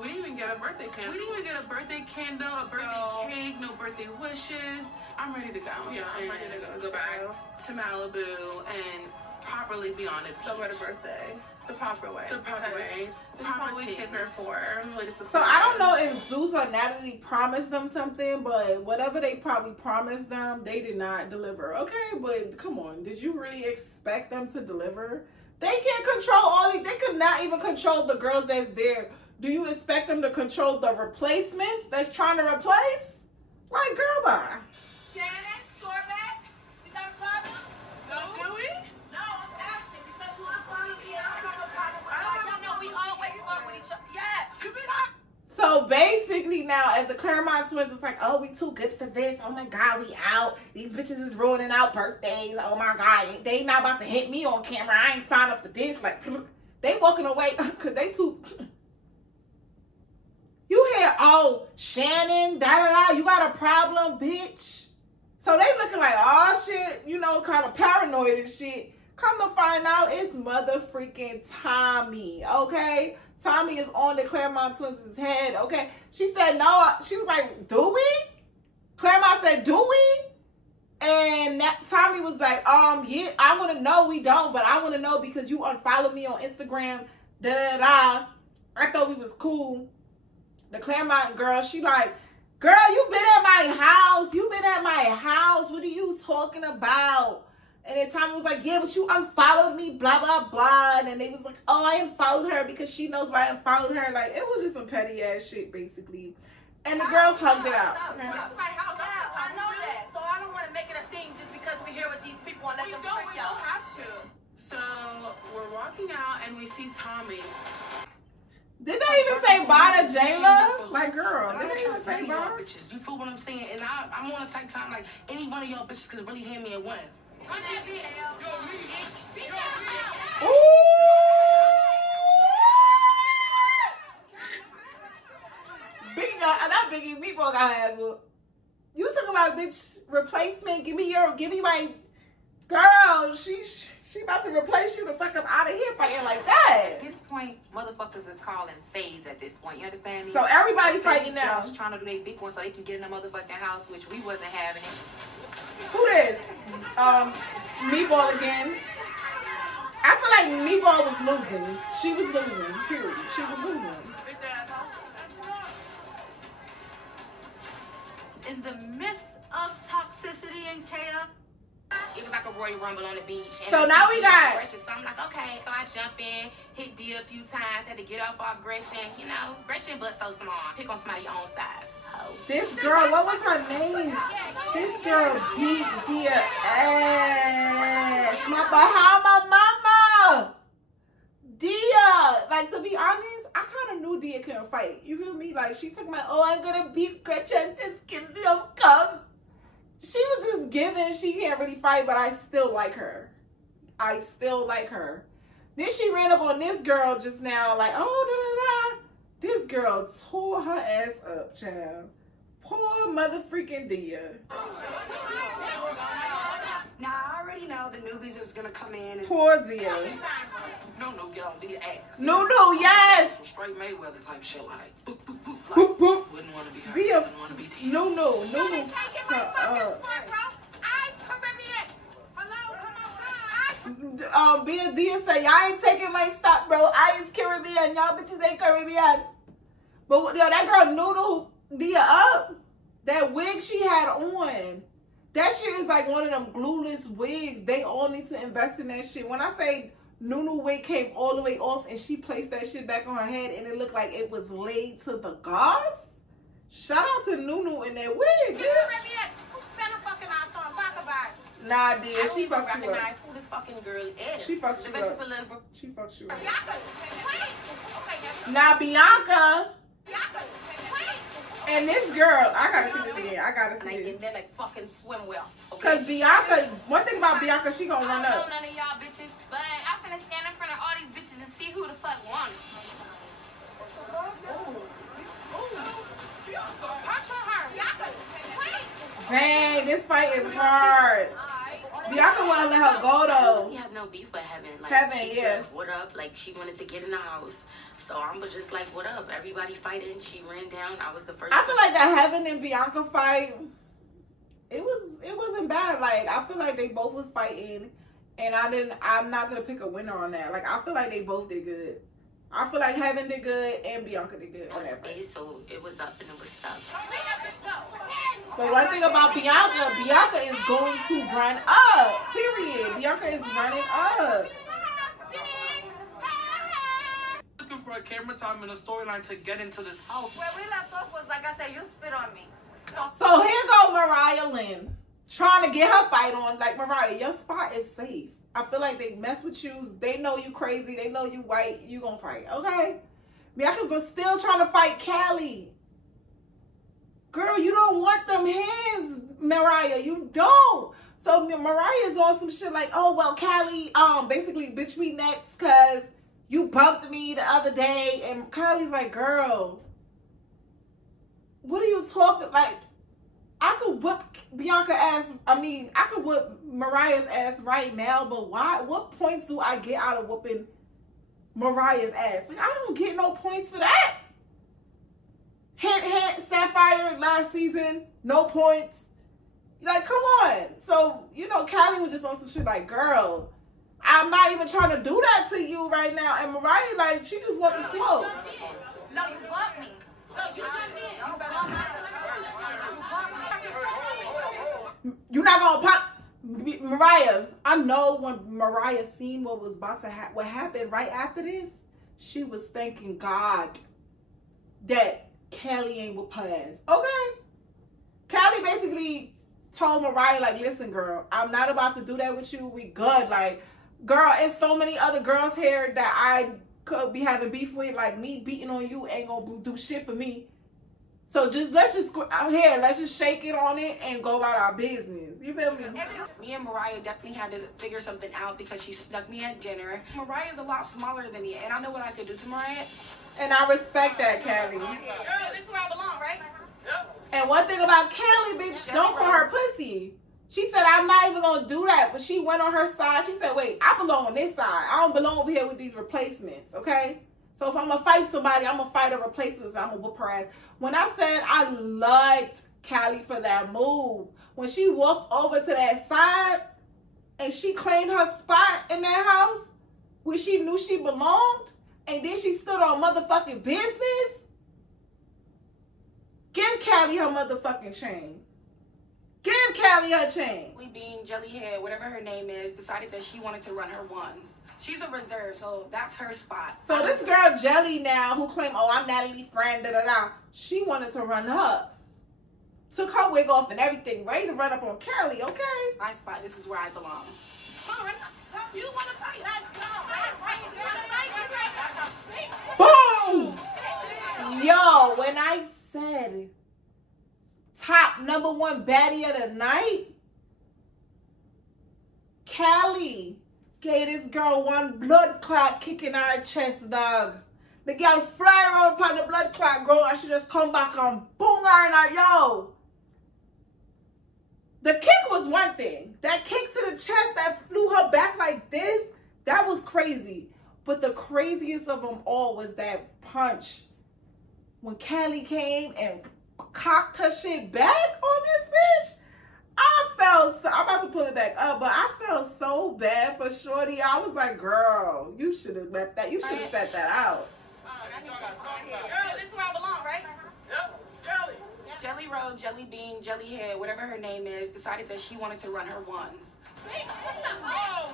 We didn't even get a birthday candle. We didn't even get a birthday candle, a birthday cake, no birthday wishes. I'm ready to go. Yeah, I'm ready to go back to Malibu and properly be on it. Celebrate a birthday the proper way. The proper way. It's what we came here for. I'm really disappointed. So I don't know if Zeus or Natalie promised them something, but whatever they probably promised them, they did not deliver. Okay, but come on. Did you really expect them to deliver? They can't control all these. They could not even control the girls that's there. Do you expect them to control the replacements that's trying to replace? Like, girl, bye. Shannon, sorbet, you got a problem? No, do we? No, I'm asking because you want to follow me. I don't have a problem with you. You know we always fuck with each other. Yeah, you been up. So basically now, as the Claremont twins, it's like, oh, we too good for this. Oh my God, we out. These bitches is ruining our birthdays. Oh my God, they not about to hit me on camera. I ain't signed up for this. Like, they walking away because they too... You hear, oh, Shannon, da-da-da, you got a problem, bitch. So they looking like, oh, shit, you know, kind of paranoid and shit. Come to find out, it's mother freaking Tommy, okay? Tommy is on the Claremont twins' head, okay? She said, no, she was like, do we? Claremont said, do we? And Tommy was like, yeah, I want to know, we don't, but I want to know because you unfollowed me on Instagram, da-da-da. I thought we was cool. The Claremont girl, she like, girl, you been at my house. You been at my house. What are you talking about? And then Tommy was like, yeah, but you unfollowed me, blah, blah, blah. And then they was like, oh, I unfollowed her because she knows why I unfollowed her. Like, it was just some petty ass shit, basically. And the girls hugged it out. Stop. I know that. So I don't want to make it a thing just because we're here with these people and let them trick y'all. We don't have to. So we're walking out and we see Tommy. Did they even say bye to Jayla? Like, girl, did they even say bye? Bitches. You feel what I'm saying? And I'm on a tight time. Like, any one of y'all bitches could really hand me a win. Ooh! Biggie got, not Biggie, Meatball got ass whooped. You talking about bitch replacement? Give me my girl. She about to replace you to fuck up out of here fighting like that. At this point, motherfuckers is calling fades at this point. You understand me? So everybody fighting now. Trying to do their big one so they can get in the motherfucking house, which we wasn't having it. Who this? Meatball again. I feel like Meatball was losing. She was losing, period. She was losing. In the midst of toxicity and chaos, it was like a Royal Rumble on the beach. And so now we got Gretchen. So I'm like, okay. So I jump in, hit D a few times, had to get up off Gretchen. You know, Gretchen but so small. Pick on somebody your own size. Oh. This girl, what was her name? This girl beat Dia ass. My mama. Dia. Like, to be honest, I kind of knew Dia couldn't fight. You feel me? Like, she talking about, oh, I'm gonna beat Gretchen. This kid don't come. She was just giving. She can't really fight, but I still like her. I still like her. Then she ran up on this girl just now, like, oh, da, da, da. This girl tore her ass up, child. Poor mother freaking Dia. Now, I already know the newbies is gonna come in and... Poor Dia. No, get on Dia ass. No, yes. Some straight Mayweather type shit, like, boop, boop, boop. Like, Boop, boop. Wouldn't want to be her. Dia. Wouldn't want to be Dia. No. Dia say, y'all ain't taking my stop, bro. Ice Caribbean. Y'all bitches ain't Caribbean. But yo, that girl noodle Dia up. That wig she had on. That shit is like one of them glueless wigs. They all need to invest in that shit. When I say Nunu wig came all the way off and she placed that shit back on her head and it looked like it was laid to the gods. Shout out to Nunu in that wig, bitch. Nah, dear, she fucked you up. Recognize who this fucking girl is. She fucked you up. She fucked you up. Now Bianca and this girl, I gotta see this again. I gotta see this. And then like fucking swim well. Okay? Cause Bianca, one thing about Bianca, she gonna run I don't up. know none of y'all bitches, but I'm finna stand in front of all these bitches and see who the fuck won. Dang, this fight is hard. Bianca wanna let her go though. We have no beef with Heaven. Like, Heaven, she yeah. said, what up? Like, she wanted to get in the house. So I was just like, what up? Everybody fighting. She ran down. I was the first. I feel like that Heaven and Bianca fight, it wasn't bad. Like, I feel like they both was fighting, and I'm not gonna pick a winner on that. Like, I feel like they both did good. I feel like Heaven did good and Bianca did good on that fight. So it was up and it was stuck. But one thing about Bianca is going to run up. Period. Bianca is running up. Looking for a camera time and a storyline to get into this house. Where we left off was, like I said, you spit on me. So here go Mariah Lynn trying to get her fight on. Like, Mariah, your spot is safe. I feel like they mess with you. They know you crazy. They know you white. You gonna fight, okay? Bianca's still trying to fight Callie. Girl, you don't want them hands, Mariah. You don't. So Mariah's on some shit like, oh, well, Callie, basically, bitch me next because you bumped me the other day. And Kylie's like, girl, what are you talking, like, I could whip Bianca ass, I could whip Mariah's ass right now, but why? What points do I get out of whooping Mariah's ass? Like, I don't get no points for that. Hint, Sapphire last season, no points. Like, come on. So, you know, Callie was just on some shit like, girl, I'm not even trying to do that to you right now. And Mariah, like, she just wants to smoke. No, you bumped me. No, you jumped in. You bumped me. You're not gonna pop, Mariah. I know when Mariah seen what was about to happen, what happened right after this, she was thanking God that Callie ain't with her ass. Okay, Callie basically told Mariah, like, listen, girl, I'm not about to do that with you. We good. Like, girl, it's so many other girls here that I could be having beef with. Like, me beating on you ain't gonna do shit for me. So let's just shake it on it and go about our business. You feel me? Me and Mariah definitely had to figure something out because she snuck me at dinner. Mariah's a lot smaller than me, and I know what I could do to Mariah. And I respect that, Callie. Girl, this is where I belong, right? And one thing about Callie, bitch, don't call her pussy. She said, I'm not even going to do that. But she went on her side. She said, wait, I belong on this side. I don't belong over here with these replacements, okay? So if I'm going to fight somebody, I'm going to fight a replacement. So I'm going to whoop her ass. When I said I liked Callie for that move, when she walked over to that side and she claimed her spot in that house where she knew she belonged, and then she stood on motherfucking business, give Callie her motherfucking chain. Give Callie her chain. Being Jellyhead, whatever her name is, decided that she wanted to run her ones. She's a reserve, so that's her spot. So this girl Jelly now, who claimed, oh, I'm Natalie's friend, da-da-da, she wanted to run up. Took her wig off and everything, ready to run up on Callie, okay? My spot, this is where I belong. Come on, run up. You want to fight? Boom! Yo, when I said top #1 baddie of the night, Callie gave this girl one blood clot kick in her chest, dog. The girl fly around upon the blood clot, girl, and she just come back and boom her in her, yo. The kick was one thing. That kick to the chest that flew her back like this, that was crazy. But the craziest of them all was that punch. When Callie came and cocked her shit back on this bitch, I felt so, I'm about to pull it back up, but I felt so bad for Shorty. I was like, girl, you should have left that. You should have set that out. This is where I belong, right? Yep, Jelly. Jelly Roll, Jelly Bean, Jelly Head, whatever her name is, decided that she wanted to run her ones. Hey, what's up? Oh,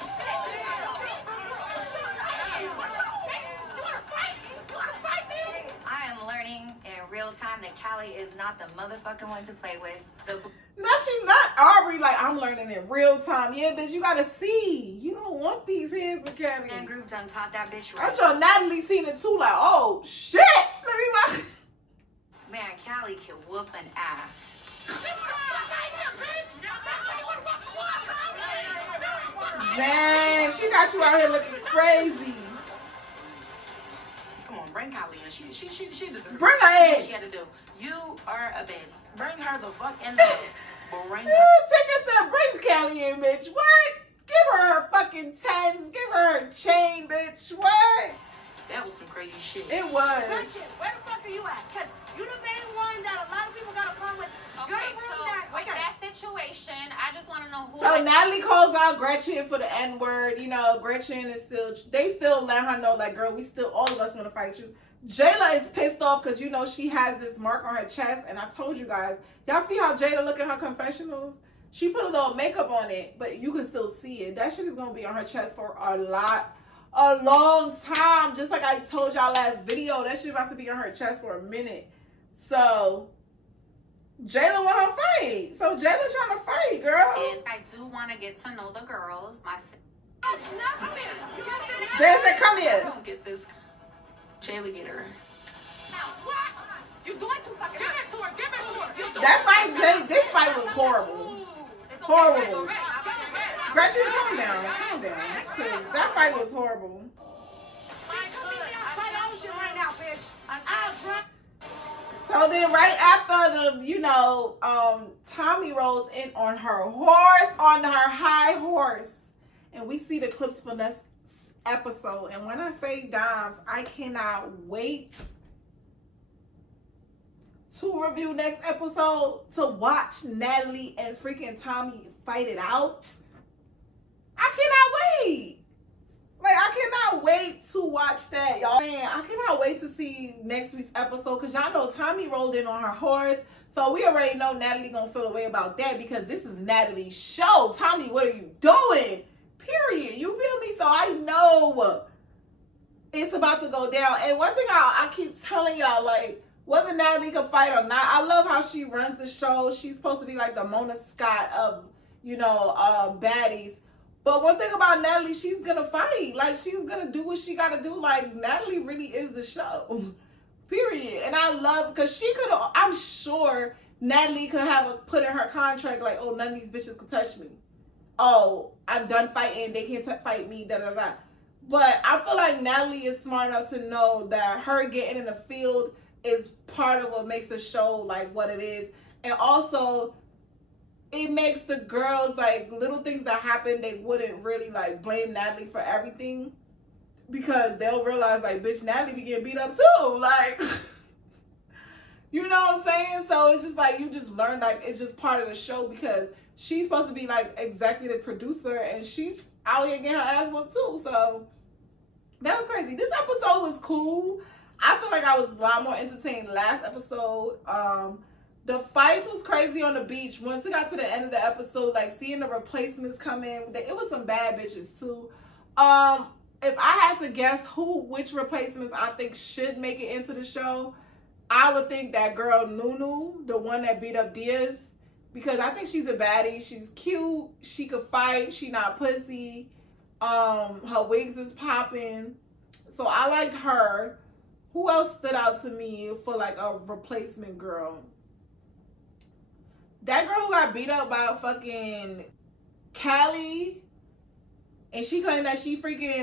I am learning in real time that Callie is not the motherfucking one to play with. No, she's not Aubrey. Like, I'm learning in real time. Yeah, bitch, you gotta see. You don't want these hands with Callie. Man group done taught that bitch right. I'm sure Natalie seen it too. Like, oh shit. Let me watch. Man, Callie can whoop an ass. Man, she got you out here looking crazy. Come on, bring Callie in. She deserves it. Bring her in. What she had to do. You are a bitch. Bring her the fuck in there. Bring her. Take a step. Bring Callie in, bitch. What? Give her her fucking tens. Give her her chain, bitch. What? That was some crazy shit. It was. Gretchen, where the fuck are you at? Because you the main one that a lot of people got a problem with. You're okay, the one so that, with that situation, I just want to know who. So Natalie calls out Gretchen for the N-word. You know, Gretchen is still, they still let her know, like, girl, we still, all of us want to fight you. Jayla is pissed off because, you know, she has this mark on her chest. And I told you guys, y'all see how Jayla look at her confessionals? She put a little makeup on it, but you can still see it. That shit is going to be on her chest for a long time. Just like I told y'all last video, that shit about to be on her chest for a minute. So Jayla want to fight. So Jayla's trying to fight, girl. And I do want to get to know the girls. Jayla said, come here. I don't get this. Jayla, get her. What? You doing too fucking much. Give it to her. Give it to her. That fight, Jayla, this fight was horrible. Horrible. Gretchen, calm down. Calm down. 'Cause that fight was horrible. So then right after the, you know, Tommy rolls in on her horse, on her high horse. And we see the clips for this episode. And when I say Dimes, I cannot wait to review next episode to watch Natalie and freaking Tommy fight it out. I cannot wait. Like, I cannot wait to watch that, y'all. Man, I cannot wait to see next week's episode because y'all know Tommy rolled in on her horse. So we already know Natalie gonna feel a way about that because this is Natalie's show. Tommy, what are you doing? Period. You feel me? So I know it's about to go down. And one thing I keep telling y'all, like, whether Natalie can fight or not, I love how she runs the show. She's supposed to be like the Mona Scott of, you know, Baddies. But one thing about Natalie, she's going to fight. Like, she's going to do what she got to do. Like, Natalie really is the show. Period. And I love, because she could have, I'm sure Natalie could have put in her contract, like, oh, none of these bitches could touch me. Oh, I'm done fighting. They can't fight me, da-da-da. But I feel like Natalie is smart enough to know that her getting in the field is part of what makes the show, like, what it is. And also, it makes the girls, like, little things that happen, they wouldn't really, like, blame Natalie for everything. Because they'll realize, like, bitch, Natalie be getting beat up too. Like, you know what I'm saying? So it's just like, you just learn, like, it's just part of the show because she's supposed to be, like, executive producer and she's out here getting her ass whooped too. So that was crazy. This episode was cool. I feel like I was a lot more entertained last episode. The fights was crazy on the beach. Once it got to the end of the episode, like seeing the replacements come in, it was some bad bitches too. If I had to guess which replacements I think should make it into the show, I would think that girl Nunu, the one that beat up Diaz, because I think she's a baddie. She's cute. She could fight. She not pussy. Her wigs is popping. So I liked her. Who else stood out to me for like a replacement girl? That girl who got beat up by fucking Callie And she claimed that she freaking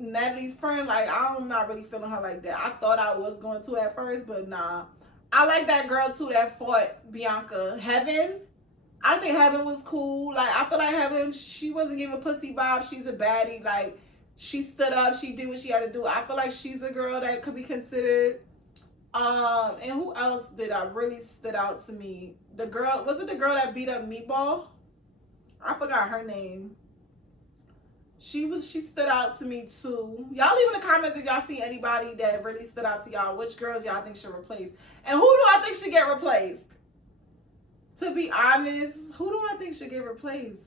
Natalie's friend. Like, I'm not really feeling her like that. I thought I was going to at first, but nah. I like that girl too that fought Bianca. Heaven. I think Heaven was cool. Like, I feel like Heaven, she wasn't giving pussy vibes. She's a baddie. Like, she stood up. She did what she had to do. I feel like she's a girl that could be considered. And who else did I really stood out to me? The girl, was it the girl that beat up Meatball? I forgot her name. She stood out to me too. Y'all leave in the comments if y'all see anybody that really stood out to y'all. Which girls y'all think should replace? And who do I think should get replaced? To be honest, who do I think should get replaced?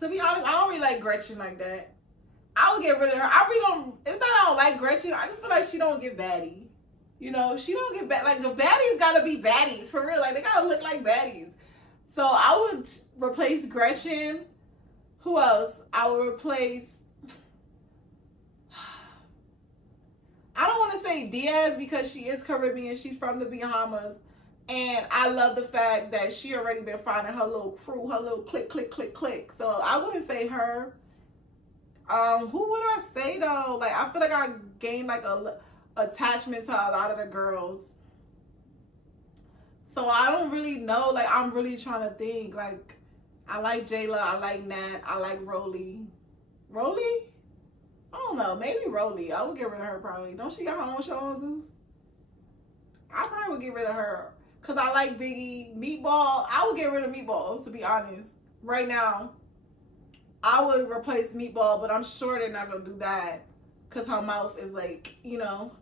To be honest, I don't really like Gretchen like that. I would get rid of her. I really don't, it's not I don't like Gretchen. I just feel like she don't get baddie. You know, she don't get bad. Like, the baddies gotta be baddies, for real. Like, they gotta look like baddies. So I would replace Gretchen. Who else? I would replace, I don't want to say Diaz because she is Caribbean. She's from the Bahamas. And I love the fact that she already been finding her little crew, her little click, click, click, click. So I wouldn't say her. Who would I say though? Like, I feel like I gained like a attachment to a lot of the girls. So I don't really know. Like, I'm really trying to think. Like, I like Jayla. I like Nat. I like Rolly. Rolly? I don't know. Maybe Rolly. I would get rid of her probably. Don't she got her own show on Zeus? I probably would get rid of her. Because I like Biggie. Meatball. I would get rid of Meatball, to be honest. Right now. I would replace Meatball, but I'm sure they're not going to do that. Because her mouth is like, you know.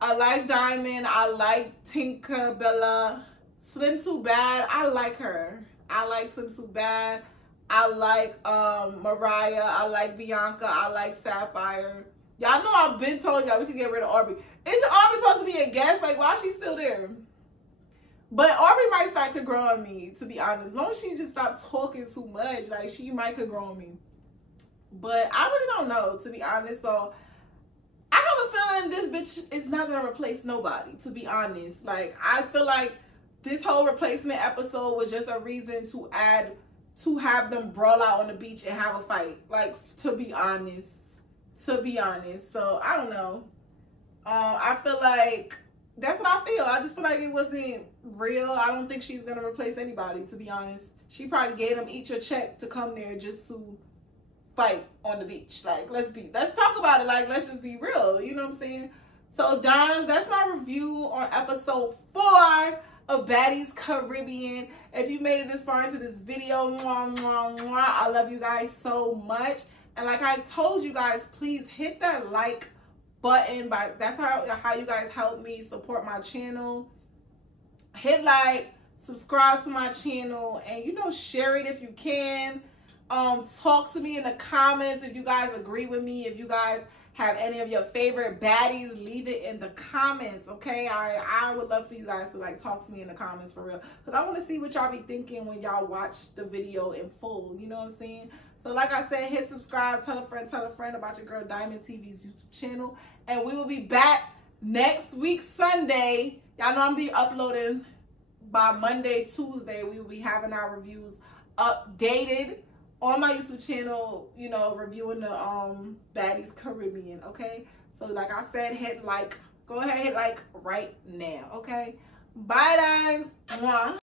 I like Diamond. I like Tinkerbella. Slim Too Bad. I like her. I like Slim Too Bad. I like Mariah. I like Bianca. I like Sapphire. Y'all know I've been told y'all we can get rid of Aubrey. Is Aubrey supposed to be a guest? Like, why is she still there? But Aubrey might start to grow on me, to be honest. As long as she just stopped talking too much, like, she might could grow on me. But I really don't know, to be honest. So I have a feeling this bitch is not going to replace nobody, to be honest. Like, I feel like this whole replacement episode was just a reason to have them brawl out on the beach and have a fight. Like, to be honest. To be honest. So, I don't know. I feel like that's what I feel. I just feel like it wasn't real. I don't think she's going to replace anybody, to be honest. She probably gave them each a check to come there just to fight on the beach. Like, let's talk about it. Like, let's just be real. You know what I'm saying? So, Dons, that's my review on episode 4 of Baddies Caribbean. If you made it this far into this video, mwah, mwah, mwah, I love you guys so much. And like I told you guys, please hit that like button. That's how you guys help me support my channel. Hit like, subscribe to my channel, and you know, share it if you can. Talk to me in the comments if you guys agree with me. If you guys have any of your favorite baddies, leave it in the comments, okay? I would love for you guys to like talk to me in the comments for real, because I want to see what y'all be thinking when y'all watch the video in full. You know what I'm saying? So like I said, hit subscribe, tell a friend about your girl Diamond TV's YouTube channel, and we will be back next week Sunday. Y'all know I'm be uploading by Monday, Tuesday. We will be having our reviews updated on my YouTube channel, you know, reviewing the Baddies Caribbean, okay? So like I said, hit like, go ahead, hit like right now, okay? Bye, guys. Mwah.